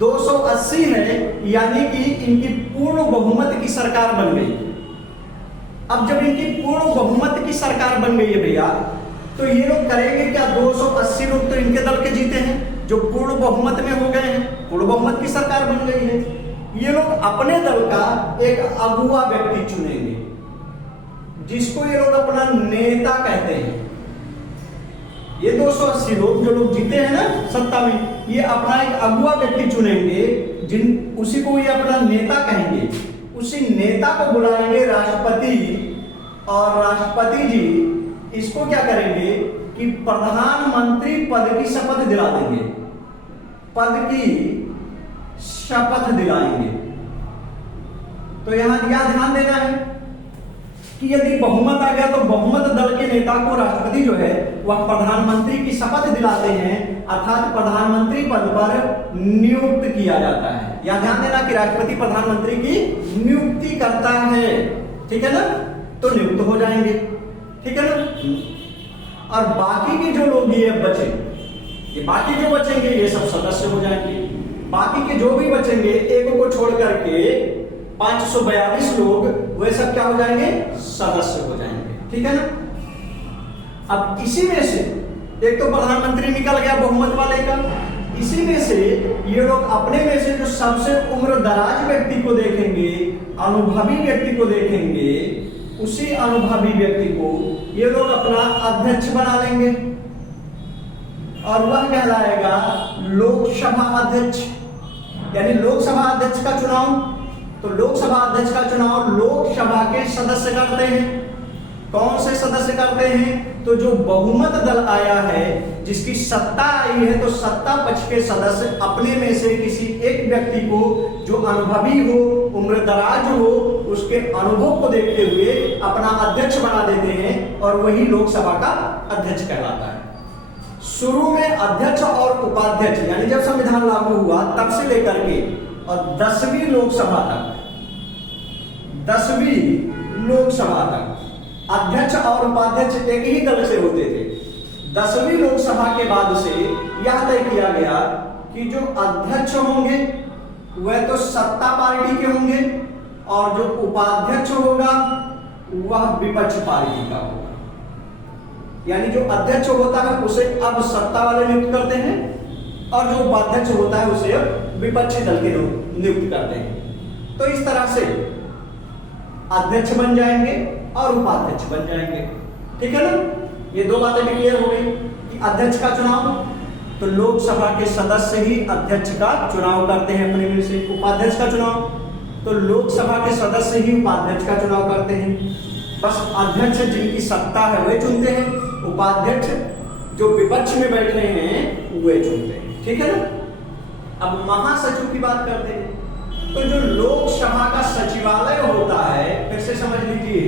280 है, यानी कि इनकी पूर्ण बहुमत की सरकार बन गई। अब जब इनकी पूर्ण बहुमत की सरकार बन गई है भैया, तो ये लोग करेंगे क्या? 280 लोग तो इनके दल के जीते हैं जो पूर्ण बहुमत में हो गए हैं, पूर्ण बहुमत की सरकार बन गई है। ये लोग अपने दल का एक अगुआ व्यक्ति चुनेंगे, जिसको ये लोग अपना नेता कहते हैं। ये 280 लोग जो लोग जीते हैं ना सत्ता में, ये अपना एक अगुआ व्यक्ति चुनेंगे, उसी को ये अपना नेता कहेंगे। उसी नेता को बुलाएंगे राष्ट्रपति, और राष्ट्रपति जी इसको क्या करेंगे कि प्रधानमंत्री पद की शपथ दिला देंगे, पद की शपथ दिलाएंगे। तो यहां ध्यान देना है कि यदि बहुमत आ गया तो बहुमत दल के नेता को राष्ट्रपति जो है वह प्रधानमंत्री की शपथ दिलाते हैं, अर्थात प्रधानमंत्री पद पर नियुक्त किया जाता है। यहां ध्यान देना कि राष्ट्रपति प्रधानमंत्री की नियुक्ति करता है, ठीक है ना? तो नियुक्त हो जाएंगे, ठीक है ना? और बाकी के जो लोग ये बचे, ये बाकी जो बचेंगे ये सब सदस्य हो जाएंगे। बाकी के जो भी बचेंगे, एक को छोड़ करके 542 लोग, वे सब क्या हो जाएंगे? सदस्य हो जाएंगे, ठीक है ना? अब इसी में से एक तो प्रधानमंत्री निकल गया बहुमत वाले का, इसी में से ये लोग अपने में से जो सबसे उम्र दराज व्यक्ति को देखेंगे, अनुभवी व्यक्ति को देखेंगे, उसी अनुभवी व्यक्ति को ये लोग अपना अध्यक्ष बना लेंगे, और वह कहलाएगा लोकसभा अध्यक्ष। यानी लोकसभा अध्यक्ष का चुनाव, तो लोकसभा अध्यक्ष का चुनाव लोकसभा के सदस्य करते हैं। कौन से सदस्य करते हैं? तो जो बहुमत दल आया है, जिसकी सत्ता आई है, तो सत्ता पक्ष के सदस्य अपने में से किसी एक व्यक्ति को जो अनुभवी हो, उम्र दराज हो, उसके अनुभव को देखते हुए अपना अध्यक्ष बना देते हैं, और वही लोकसभा का अध्यक्ष कहलाता है। शुरू में अध्यक्ष और उपाध्यक्ष, यानी जब संविधान लागू हुआ तब से लेकर के और 10वीं लोकसभा तक, 10वीं लोकसभा तक अध्यक्ष और उपाध्यक्ष एक ही दल से होते थे। 10वीं लोकसभा के बाद से यह तय किया गया कि जो अध्यक्ष होंगे वह तो सत्ता पार्टी के होंगे, और जो उपाध्यक्ष होगा वह विपक्ष पार्टी का होगा। यानी जो अध्यक्ष होता है उसे अब सत्ता वाले नियुक्त करते हैं, और जो उपाध्यक्ष होता है उसे अब विपक्षी दल के लोग नियुक्त करते हैं। तो इस तरह से अध्यक्ष बन जाएंगे और उपाध्यक्ष बन जाएंगे, ठीक है ना? ये दो बातें भी क्लियर हो गई कि अध्यक्ष का चुनाव, तो लोकसभा के सदस्य ही अध्यक्ष का चुनाव करते हैं अपने में से। उपाध्यक्ष का चुनाव, तो लोकसभा के सदस्य ही उपाध्यक्ष का चुनाव करते हैं। बस अध्यक्ष जिनकी सत्ता है वे चुनते हैं, उपाध्यक्ष जो विपक्ष में बैठे हैं वे चुनते हैं, ठीक है ना? अब महासचिव की बात करते हैं। तो जो लोकसभा का सचिवालय होता है, फिर से समझ लीजिए,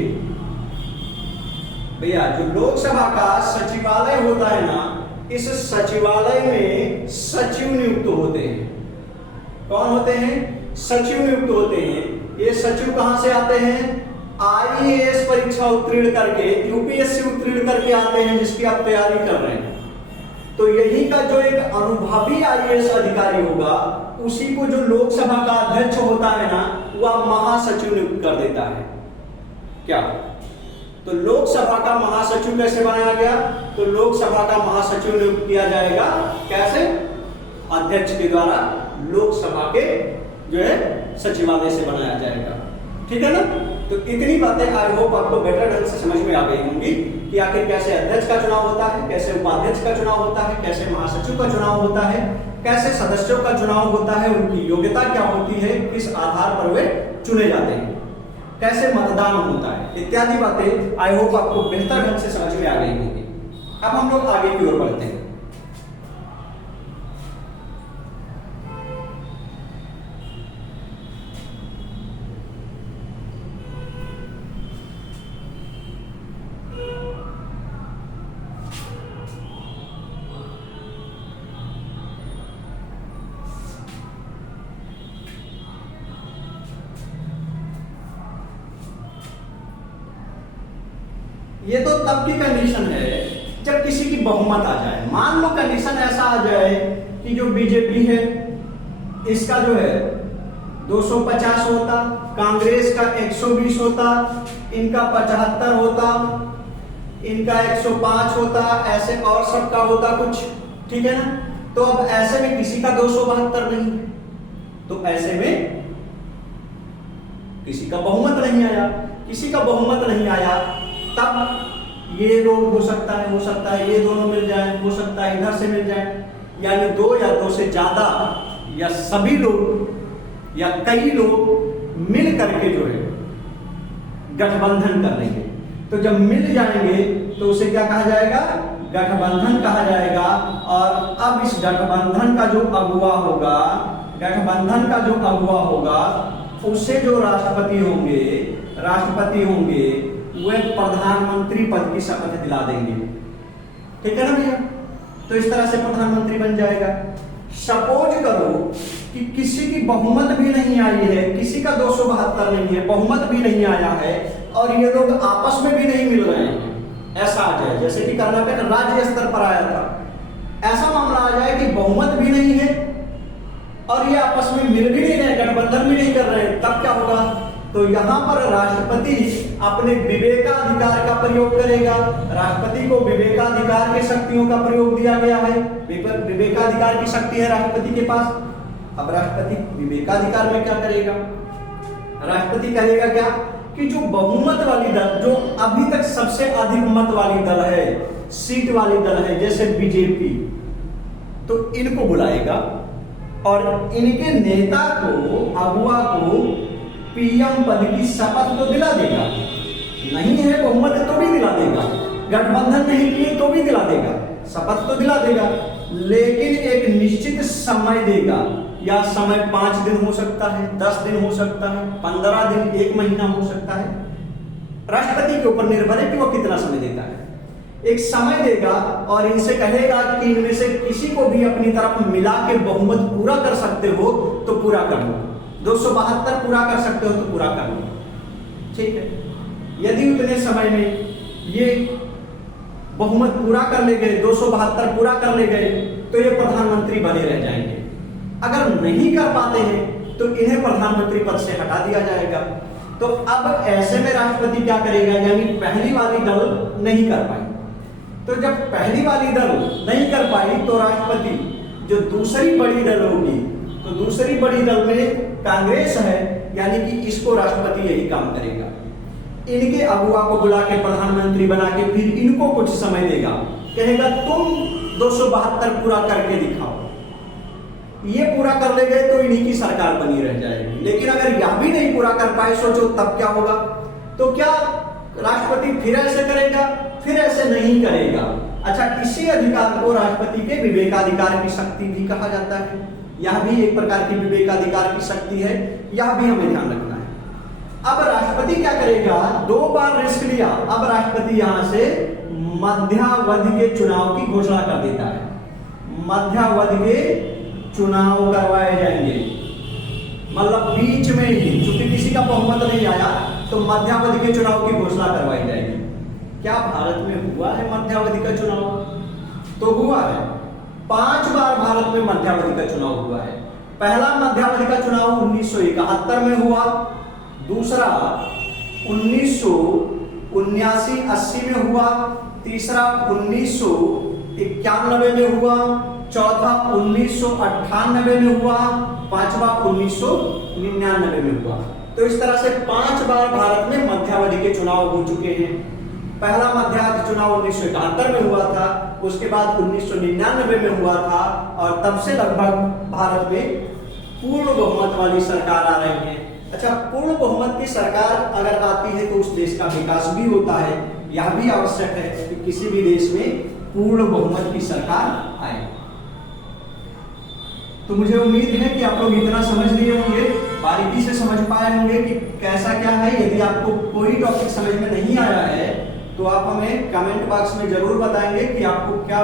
भैया जो लोकसभा का सचिवालय होता है ना, इस सचिवालय में सचिव नियुक्त होते हैं। कौन होते हैं? सचिव नियुक्त होते हैं। ये सचिव कहां से आते हैं? आईएएस परीक्षा उत्तीर्ण करके, यूपीएससी उत्तीर्ण करके आते हैं, जिसकी आप तैयारी कर रहे हैं। तो यही का जो एक अनुभवी आईएएस अधिकारी होगा, उसी को जो लोकसभा का अध्यक्ष होता है ना, वह महासचिव नियुक्त कर देता है। क्या? तो लोकसभा का महासचिव कैसे बनाया गया? तो लोकसभा का महासचिव नियुक्त किया जाएगा कैसे? अध्यक्ष के द्वारा लोकसभा के जो है सचिवालय से बनाया जाएगा। ठीक है ना? तो इतनी बातें आई होप आपको बेटर ढंग से समझ में आ गई होंगी कि आखिर कैसे अध्यक्ष का चुनाव होता है, कैसे उपाध्यक्ष का चुनाव होता है, कैसे महासचिव का चुनाव होता है, कैसे सदस्यों का चुनाव होता है, उनकी योग्यता क्या होती है, किस आधार पर वे चुने जाते हैं, कैसे मतदान होता है, इत्यादि बातें आई होप आपको बेहतर ढंग से समझ में आ गई होंगी। अब हम लोग आगे की ओर बढ़ते हैं। ये तो तब की कंडीशन है जब किसी की बहुमत आ जाए। मान लो कंडीशन ऐसा आ जाए कि जो बीजेपी है इसका जो है 250 होता, कांग्रेस का 120 होता, इनका 75 होता, इनका 105 होता, ऐसे और सबका होता कुछ। ठीक है ना? तो अब ऐसे में किसी का 272 नहीं है, तो ऐसे में किसी का बहुमत नहीं आया। किसी का बहुमत नहीं आया तब ये लोग हो सकता है ये दोनों मिल जाए, हो सकता है इधर से मिल जाए, यानी दो या दो से ज्यादा या सभी लोग या कई लोग मिल करके जो है गठबंधन कर लेंगे। तो जब मिल जाएंगे तो उसे क्या कहा जाएगा? गठबंधन कहा जाएगा। और अब इस गठबंधन का जो अगुवा होगा, उसे जो राष्ट्रपति होंगे वे प्रधानमंत्री पद की शपथ दिला देंगे। ठीक है ना भैया? तो इस तरह से प्रधानमंत्री बन जाएगा। सपोज करो कि किसी की बहुमत भी नहीं आई है, किसी का 272 नहीं है, बहुमत भी नहीं आया है, और ये लोग आपस में भी नहीं मिल रहे हैं। ऐसा आ जाए जैसे कि कर्नाटक राज्य स्तर पर आया था, ऐसा मामला आ जाए कि बहुमत भी नहीं है और ये आपस में मिल भी नहीं रहे, गठबंधन भी नहीं कर रहे, तब क्या होगा? तो यहां पर राष्ट्रपति अपने विवेकाधिकार का प्रयोग करेगा। राष्ट्रपति को विवेकाधिकार की शक्तियों का प्रयोग दिया गया है। विवेकाधिकार की शक्ति है राष्ट्रपति के पास। अब राष्ट्रपति विवेकाधिकार में क्या करेगा? राष्ट्रपति कहेगा क्या कि जो बहुमत वाली दल, जो अभी तक सबसे अधिक मत वाली दल है, सीट वाली दल है, जैसे बीजेपी, तो इनको बुलाएगा और इनके नेता को, अगुवा को पीएम पद की शपथ तो दिला देगा। नहीं है बहुमत तो भी दिला देगा, गठबंधन नहीं किए तो भी दिला देगा, शपथ तो दिला देगा, लेकिन एक निश्चित समय देगा। या समय 5 दिन हो सकता है, 10 दिन हो सकता है, 15 दिन, 1 महीना हो सकता है। राष्ट्रपति के ऊपर निर्भर है कि वो कितना समय देता है। एक समय देगा और इनसे कहेगा कि इनमें से किसी को भी अपनी तरफ मिला के बहुमत पूरा कर सकते हो तो पूरा कर लो, 272 पूरा कर सकते हो तो पूरा कर लो। ठीक है? यदि उतने समय में ये बहुमत पूरा कर ले गए, 272 पूरा कर ले गए, तो ये प्रधानमंत्री बने रह जाएंगे। अगर नहीं कर पाते हैं तो इन्हें प्रधानमंत्री पद से हटा दिया जाएगा। तो अब ऐसे में राष्ट्रपति क्या करेगा? यानी पहली वाली दल नहीं कर पाई, तो जब पहली वाली दल नहीं कर पाई तो राष्ट्रपति जो दूसरी बड़ी दल होगी, तो दूसरी बड़ी दल में कांग्रेस है, यानी कि इसको राष्ट्रपति यही काम करेगा। इनके अगुवा को बुला के प्रधानमंत्री बना के फिर इनको कुछ समय देगा, कहेगा तुम 272 पूरा करके दिखाओ। ये पूरा कर ले गए तो इन्हीं की सरकार बनी रह जाएगी। लेकिन अगर यह भी नहीं पूरा कर पाए, सोचो तब क्या होगा? तो क्या राष्ट्रपति फिर ऐसे करेगा? फिर ऐसे नहीं करेगा। अच्छा, इसी अधिकार को राष्ट्रपति के विवेकाधिकार की शक्ति भी कहा जाता है। यह भी एक प्रकार की विवेकाधिकार की शक्ति है, यह भी हमें ध्यान रखना है। अब राष्ट्रपति क्या करेगा, 2 बार रिस्क लिया, अब राष्ट्रपति यहां से मध्यावधि के चुनाव की घोषणा कर देता है। मध्यावधि के चुनाव करवाए जाएंगे, मतलब बीच में ही, चूंकि किसी का बहुमत नहीं आया तो मध्यावधि के चुनाव की घोषणा करवाई जाएगी। क्या भारत में हुआ है मध्यावधि का चुनाव? तो हुआ है, 5 बार भारत में मध्यावधि का चुनाव हुआ है। पहला मध्यावधि का चुनाव 1971 में हुआ, दूसरा 1979-80 में हुआ, तीसरा 1991 में हुआ, चौथा 1998 में हुआ, पांचवा 1999 में हुआ। तो इस तरह से 5 बार भारत में मध्यावधि के चुनाव हो चुके हैं। पहला मध्यावधि चुनाव 1971 में हुआ था, उसके बाद 1999 में हुआ था, और तब से लगभग भारत में पूर्ण बहुमत वाली सरकार आ रही है। अच्छा, पूर्ण बहुमत की सरकार अगर आती है तो उस देश का विकास भी होता है। यह भी आवश्यक है कि किसी भी देश में पूर्ण बहुमत की सरकार आए। तो मुझे उम्मीद है कि आप लोग इतना समझ लिए होंगे, बारीकी से समझ पाए होंगे कि कैसा क्या है। यदि आपको कोई टॉपिक समझ में नहीं आया है तो आप हमें कमेंट बॉक्स में जरूर बताएंगे कि आपको क्या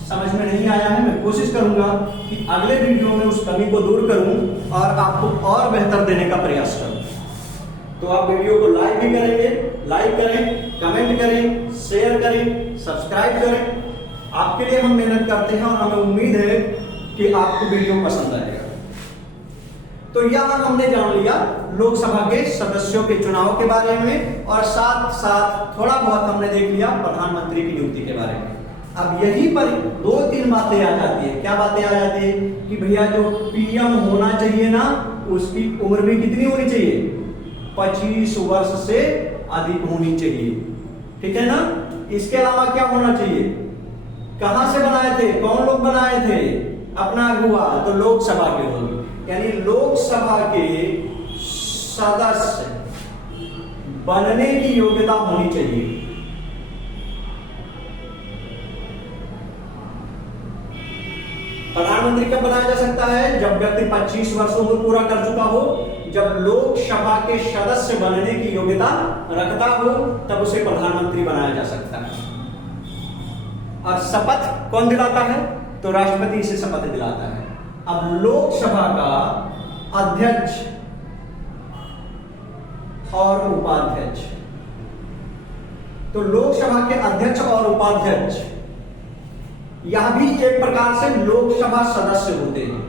समझ में नहीं आया है। मैं कोशिश करूंगा कि अगले वीडियो में उस कमी को दूर करूं और आपको और बेहतर देने का प्रयास करूं। तो आप वीडियो को लाइक भी करेंगे, लाइक करें, कमेंट करें, शेयर करें, सब्सक्राइब करें। आपके लिए हम मेहनत करते हैं और हमें उम्मीद है कि आपको वीडियो पसंद आएगा। तो यहां हमने जान लिया लोकसभा के सदस्यों के चुनाव के बारे में, और साथ साथ थोड़ा बहुत हमने देख लिया प्रधानमंत्री की नियुक्ति के बारे में। अब यहीं पर 2-3 बातें आ जाती है। क्या बातें आ जाती है कि भैया जो पीएम होना चाहिए ना, उसकी उम्र भी कितनी होनी चाहिए? 25 वर्ष से अधिक होनी चाहिए। ठीक है ना? इसके अलावा क्या होना चाहिए? कहां से बनाए थे, कौन लोग बनाए थे अपना अगुवा? तो लोकसभा के लोग, यानी लोकसभा के सदस्य बनने की योग्यता होनी चाहिए। प्रधानमंत्री कब बनाया जा सकता है? जब व्यक्ति 25 वर्षों को पूरा कर चुका हो, जब लोकसभा के सदस्य बनने की योग्यता रखता हो, तब उसे प्रधानमंत्री बनाया जा सकता है। और शपथ कौन दिलाता है? तो राष्ट्रपति इसे शपथ दिलाता है। अब लोकसभा का अध्यक्ष और उपाध्यक्ष, तो लोकसभा के अध्यक्ष और उपाध्यक्ष यह भी एक प्रकार से लोकसभा सदस्य होते हैं।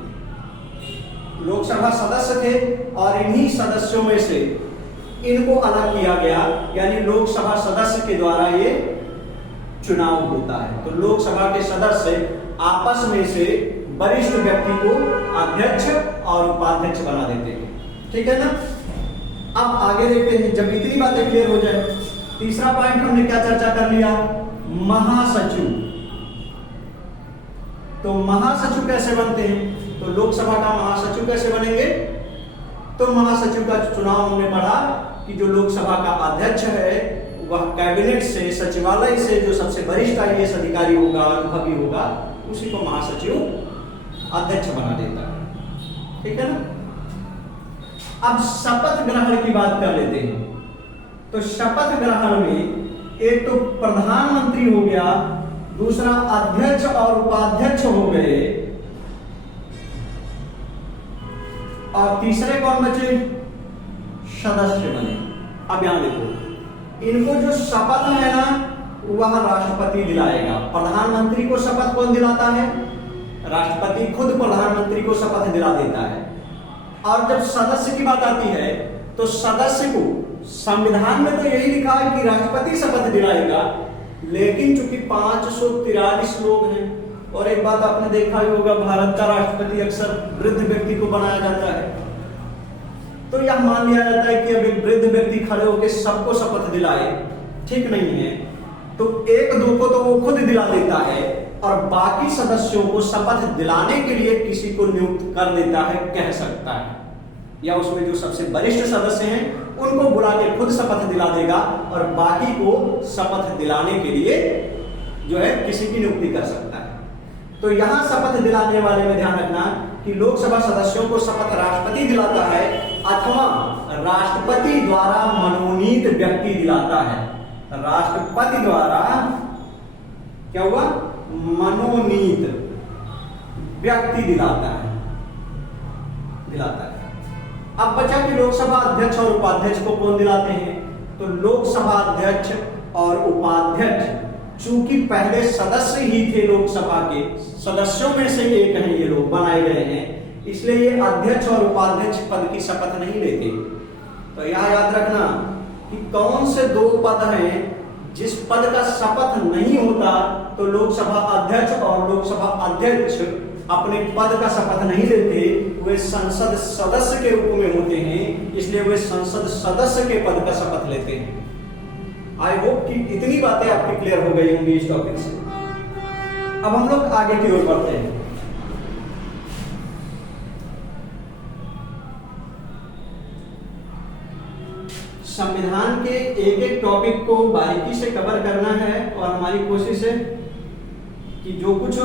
लोकसभा सदस्य थे और इन्हीं सदस्यों में से इनको अलग किया गया, यानी लोकसभा सदस्य के द्वारा ये चुनाव होता है। तो लोकसभा के सदस्य आपस में से वरिष्ठ व्यक्ति को अध्यक्ष और उपाध्यक्ष बना देते हैं। ठीक है ना? अब आगे देखते हैं। जब इतनी बातें क्लियर हो जाए, तीसरा पॉइंट हमने क्या चर्चा कर लिया? महासचिव। तो महासचिव कैसे बनते हैं? तो लोकसभा का महासचिव कैसे बनेंगे? तो महासचिव का चुनाव हमने पढ़ा कि जो लोकसभा का अध्यक्ष है वह कैबिनेट से, सचिवालय से जो सबसे वरिष्ठ आईएएस अधिकारी होगा, अनुभवी होगा, उसी को महासचिव अध्यक्ष बना देता है। ठीक है ना? अब शपथ ग्रहण की बात कर लेते हैं। तो शपथ ग्रहण में एक तो प्रधानमंत्री हो गया, दूसरा अध्यक्ष और उपाध्यक्ष हो गए, और तीसरे कौन बचे? सदस्य बने। अब यहां देखो, इनको जो शपथ है ना वह राष्ट्रपति दिलाएगा। प्रधानमंत्री को शपथ कौन दिलाता है? राष्ट्रपति खुद प्रधानमंत्री को शपथ दिला देता है। और जब सदस्य की बात आती है तो सदस्य को संविधान में तो यही लिखा है कि राष्ट्रपति शपथ दिलाएगा, लेकिन चूंकि 543 लोग हैं, और एक बात आपने देखा ही होगा, भारत का राष्ट्रपति अक्सर वृद्ध व्यक्ति को बनाया जाता है। तो यह मान लिया जाता है कि अब एक वृद्ध व्यक्ति खड़े होकर सबको शपथ दिलाए, ठीक नहीं है। तो 1-2 को तो वो खुद दिला देता है, और बाकी सदस्यों को शपथ दिलाने के लिए किसी को नियुक्त कर देता है, कह सकता है, या उसमें जो सबसे वरिष्ठ सदस्य हैं उनको बुला के खुद शपथ दिला देगा, और बाकी को शपथ दिलाने के लिए जो है किसी की नियुक्ति कर सकता है। तो यहां शपथ दिलाने वाले में ध्यान रखना कि लोकसभा सदस्यों को शपथ राष्ट्रपति दिलाता है, अथवा राष्ट्रपति द्वारा मनोनीत व्यक्ति दिलाता है। राष्ट्रपति द्वारा क्या हुआ? मनोनीत व्यक्ति दिलाता है। अब बचा कि लोकसभा अध्यक्ष और उपाध्यक्ष को कौन दिलाते हैं? तो लोकसभा अध्यक्ष और उपाध्यक्ष चूंकि पहले सदस्य ही थे, लोकसभा के सदस्यों में से एक हैं, ये लोग बनाए गए हैं, इसलिए ये अध्यक्ष और उपाध्यक्ष पद की शपथ नहीं लेते। तो यह याद रखना कि कौन से दो पद हैं जिस पद का शपथ नहीं होता, तो लोकसभा अध्यक्ष और लोकसभा अध्यक्ष अपने पद का शपथ नहीं लेते, वे संसद सदस्य के रूप में होते हैं, इसलिए वे संसद सदस्य के पद का शपथ लेते हैं। आई होप कि इतनी बातें आपकी क्लियर हो गई होंगी इस टॉपिक से। अब हम लोग आगे की ओर बढ़ते हैं। संविधान के एक एक टॉपिक को बारीकी से कवर करना है और हमारी कोशिश है कि जो कुछ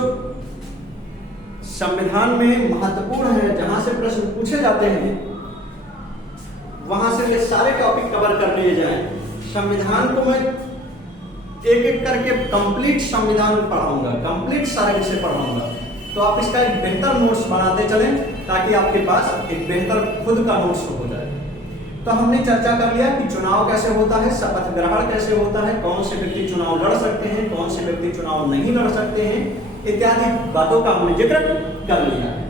संविधान में महत्वपूर्ण है, जहां से प्रश्न पूछे जाते हैं, वहां से ये सारे टॉपिक कवर कर लिए जाएं। संविधान को मैं एक एक करके कंप्लीट संविधान पढ़ाऊंगा, कंप्लीट सारे विषय पढ़ाऊंगा, तो आप इसका एक बेहतर नोट्स बनाते चलें ताकि आपके पास एक बेहतर खुद का नोट्स हो जाए। तो हमने चर्चा कर लिया कि चुनाव कैसे होता है, शपथ ग्रहण कैसे होता है, कौन से व्यक्ति चुनाव लड़ सकते हैं, कौन से व्यक्ति चुनाव नहीं लड़ सकते हैं, इत्यादि बातों का हमने जिक्र कर लिया है।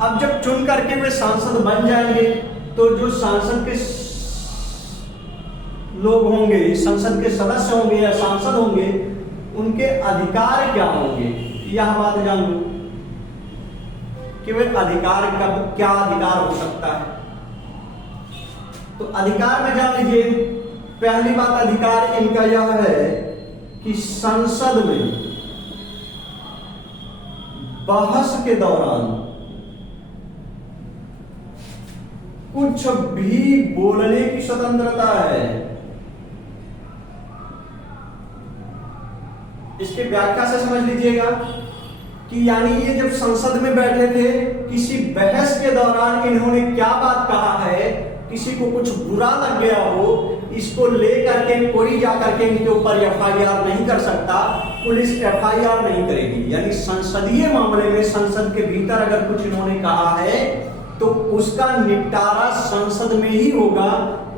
अब जब चुन करके वे सांसद बन जाएंगे, तो जो सांसद के लोग होंगे, संसद के सदस्य होंगे या सांसद होंगे, उनके अधिकार क्या होंगे, यह बात जान लो कि वे अधिकार कब क्या अधिकार हो सकता है। तो अधिकार में जान लीजिए, पहली बात अधिकार इनका यह है कि संसद में बहस के दौरान कुछ भी बोलने की स्वतंत्रता है। इसकी व्याख्या से समझ लीजिएगा कि यानी ये जब संसद में बैठे थे, किसी बहस के दौरान इन्होंने क्या बात कहा है, किसी को कुछ बुरा लग गया हो, इसको लेकर के कोई जाकर के इनके ऊपर एफआईआर नहीं कर सकता, पुलिस एफआईआर नहीं करेगी। यानी संसदीय मामले में संसद के भीतर अगर कुछ इन्होंने कहा है तो उसका निपटारा संसद में ही होगा,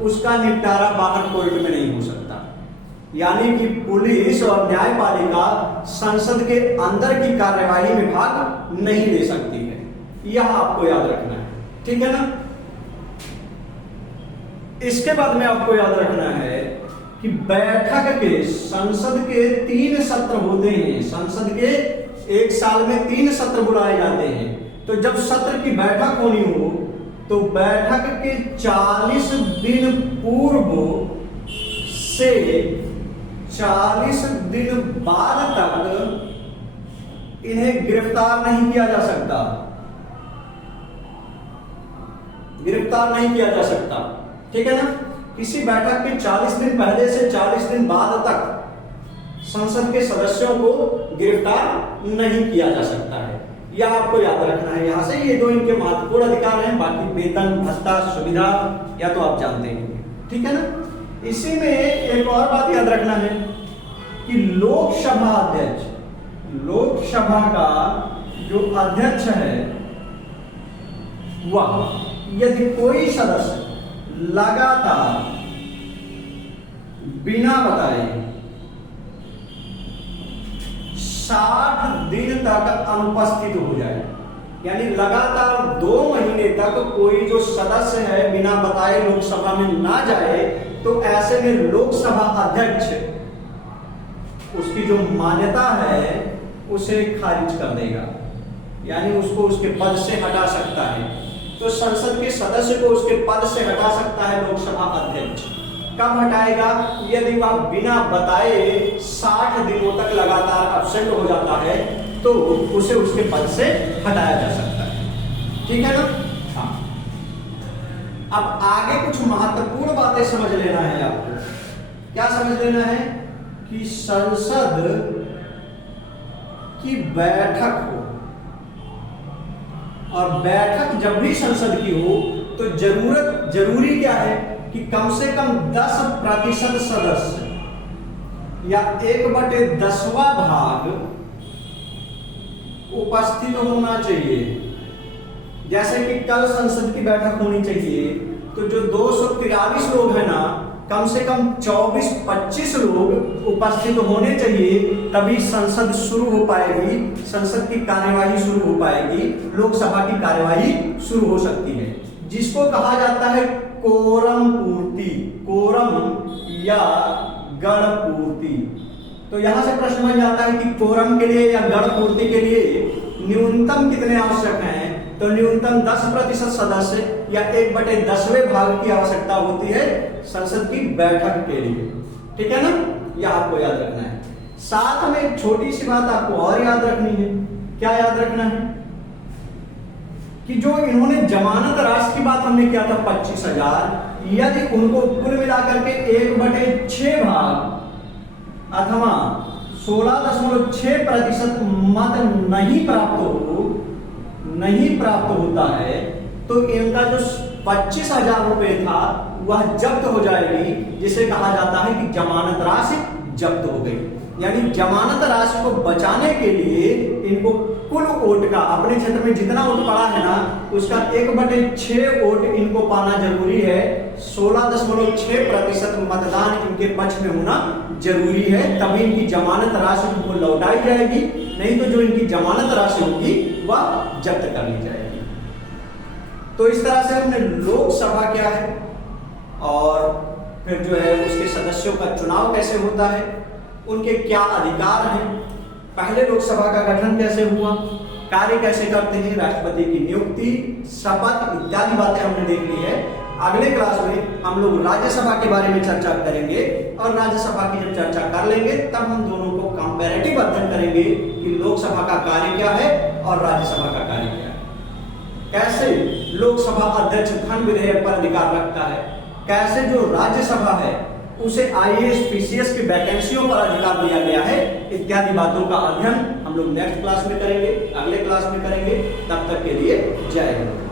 उसका निपटारा बाहर कोर्ट में नहीं हो सकता। यानी कि पुलिस और न्यायपालिका संसद के अंदर की कार्यवाही में भाग नहीं ले सकती है, यह आपको याद रखना है, ठीक है ना। इसके बाद में आपको याद रखना है कि बैठक के संसद के 3 सत्र होते हैं। संसद के एक साल में 3 सत्र बुलाए जाते हैं। तो जब सत्र की बैठक होनी हो तो बैठक के 40 दिन पूर्व से 40 दिन बाद तक इन्हें गिरफ्तार नहीं किया जा सकता, गिरफ्तार नहीं किया जा सकता, ठीक है ना। किसी बैठक के 40 दिन पहले से 40 दिन बाद तक संसद के सदस्यों को गिरफ्तार नहीं किया जा सकता है, यह आपको याद रखना है। यहां से ये दो इनके महत्वपूर्ण अधिकार हैं, बाकी वेतन, भत्ता, सुविधा या तो आप जानते हैं, ठीक है ना। इसी में एक और बात याद रखना है कि लोकसभा अध्यक्ष, लोकसभा का जो अध्यक्ष है वह यदि कोई सदस्य लगातार बिना बताए 60 दिन तक अनुपस्थित हो जाए, यानी लगातार 2 महीने तक कोई जो सदस्य है बिना बताए लोकसभा में ना जाए, तो ऐसे में लोकसभा अध्यक्ष उसकी जो मान्यता है उसे खारिज कर देगा, यानी उसको उसके पद से हटा सकता है। तो संसद के सदस्य को उसके पद से हटा सकता है लोकसभा अध्यक्ष। कब हटाएगा? यदि वह बिना बताए 60 दिनों तक लगातार एब्सेंट हो जाता है तो उसे उसके पद से हटाया जा सकता है, ठीक है ना। हाँ, अब आगे कुछ महत्वपूर्ण बातें समझ लेना है आपको। क्या समझ लेना है? कि संसद की बैठक हो, और बैठक जब भी संसद की हो तो जरूरी क्या है कि कम से कम 10% सदस्य या 1/10वां भाग उपस्थित होना चाहिए। जैसे कि कल संसद की बैठक होनी चाहिए, तो जो 243 लोग हैं ना, कम से कम 24-25 लोग उपस्थित होने चाहिए, तभी संसद शुरू हो पाएगी, संसद की कार्यवाही शुरू हो पाएगी, लोकसभा की कार्यवाही शुरू हो सकती है, जिसको कहा जाता है कोरम पूर्ति, कोरम या गण पूर्ति। तो यहां से प्रश्न बन जाता है कि कोरम के लिए या गण पूर्ति के लिए न्यूनतम कितने आवश्यक हैं? तो न्यूनतम 10% सदस्य या 1/10वें भाग की आवश्यकता होती है संसद की बैठक के लिए। ठीक है ना, यह आपको याद रखना है। साथ में एक छोटी सी बात आपको और याद रखनी है। क्या याद रखना है? कि जो इन्होंने जमानत राशि की बात हमने किया था 25,000, यदि उनको कुल मिलाकर के 1/6 भाग अथवा 16.6% मत नहीं प्राप्त होता है, तो इनका जो 25,000 रुपए था वह जब्त हो जाएगी, जिसे कहा जाता है कि जमानत राशि जब्त हो गई। यानी जमानत राशि को बचाने के लिए इनको कुल वोट का, अपने क्षेत्र में जितना वोट पड़ा है ना, उसका 1/6 वोट इनको पाना जरूरी है। 16.6% मतदान इनके पक्ष में होना जरूरी है, तभी इनकी जमानत राशि उनको लौटाई जाएगी, नहीं तो जो इनकी जमानत राशि होगी वह जब्त कर ली जाएगी। तो इस तरह से हमने लोकसभा क्या है और फिर जो है उसके सदस्यों का चुनाव कैसे होता है, उनके क्या अधिकार हैं, पहले लोकसभा का गठन कैसे हुआ, कार्य कैसे करते हैं, राष्ट्रपति की नियुक्ति, शपथ इत्यादि बातें हमने देख ली है। अगले क्लास में हम लोग राज्यसभा के बारे में चर्चा करेंगे, और राज्यसभा की जब चर्चा कर लेंगे तब हम दोनों को कंपैरेटिव अध्ययन करेंगे कि लोकसभा का कार्य क्या है और राज्यसभा का कार्य क्या है, कैसे लोकसभा अध्यक्ष धन विधेयक पर अधिकार रखता है, कैसे जो राज्यसभा है उसे IAS PCS की वैकेंसियों पर अधिकार दिया गया है, इत्यादि बातों का अध्ययन हम लोग नेक्स्ट क्लास में करेंगे, अगले क्लास में करेंगे। तब तक के लिए जय हिंद।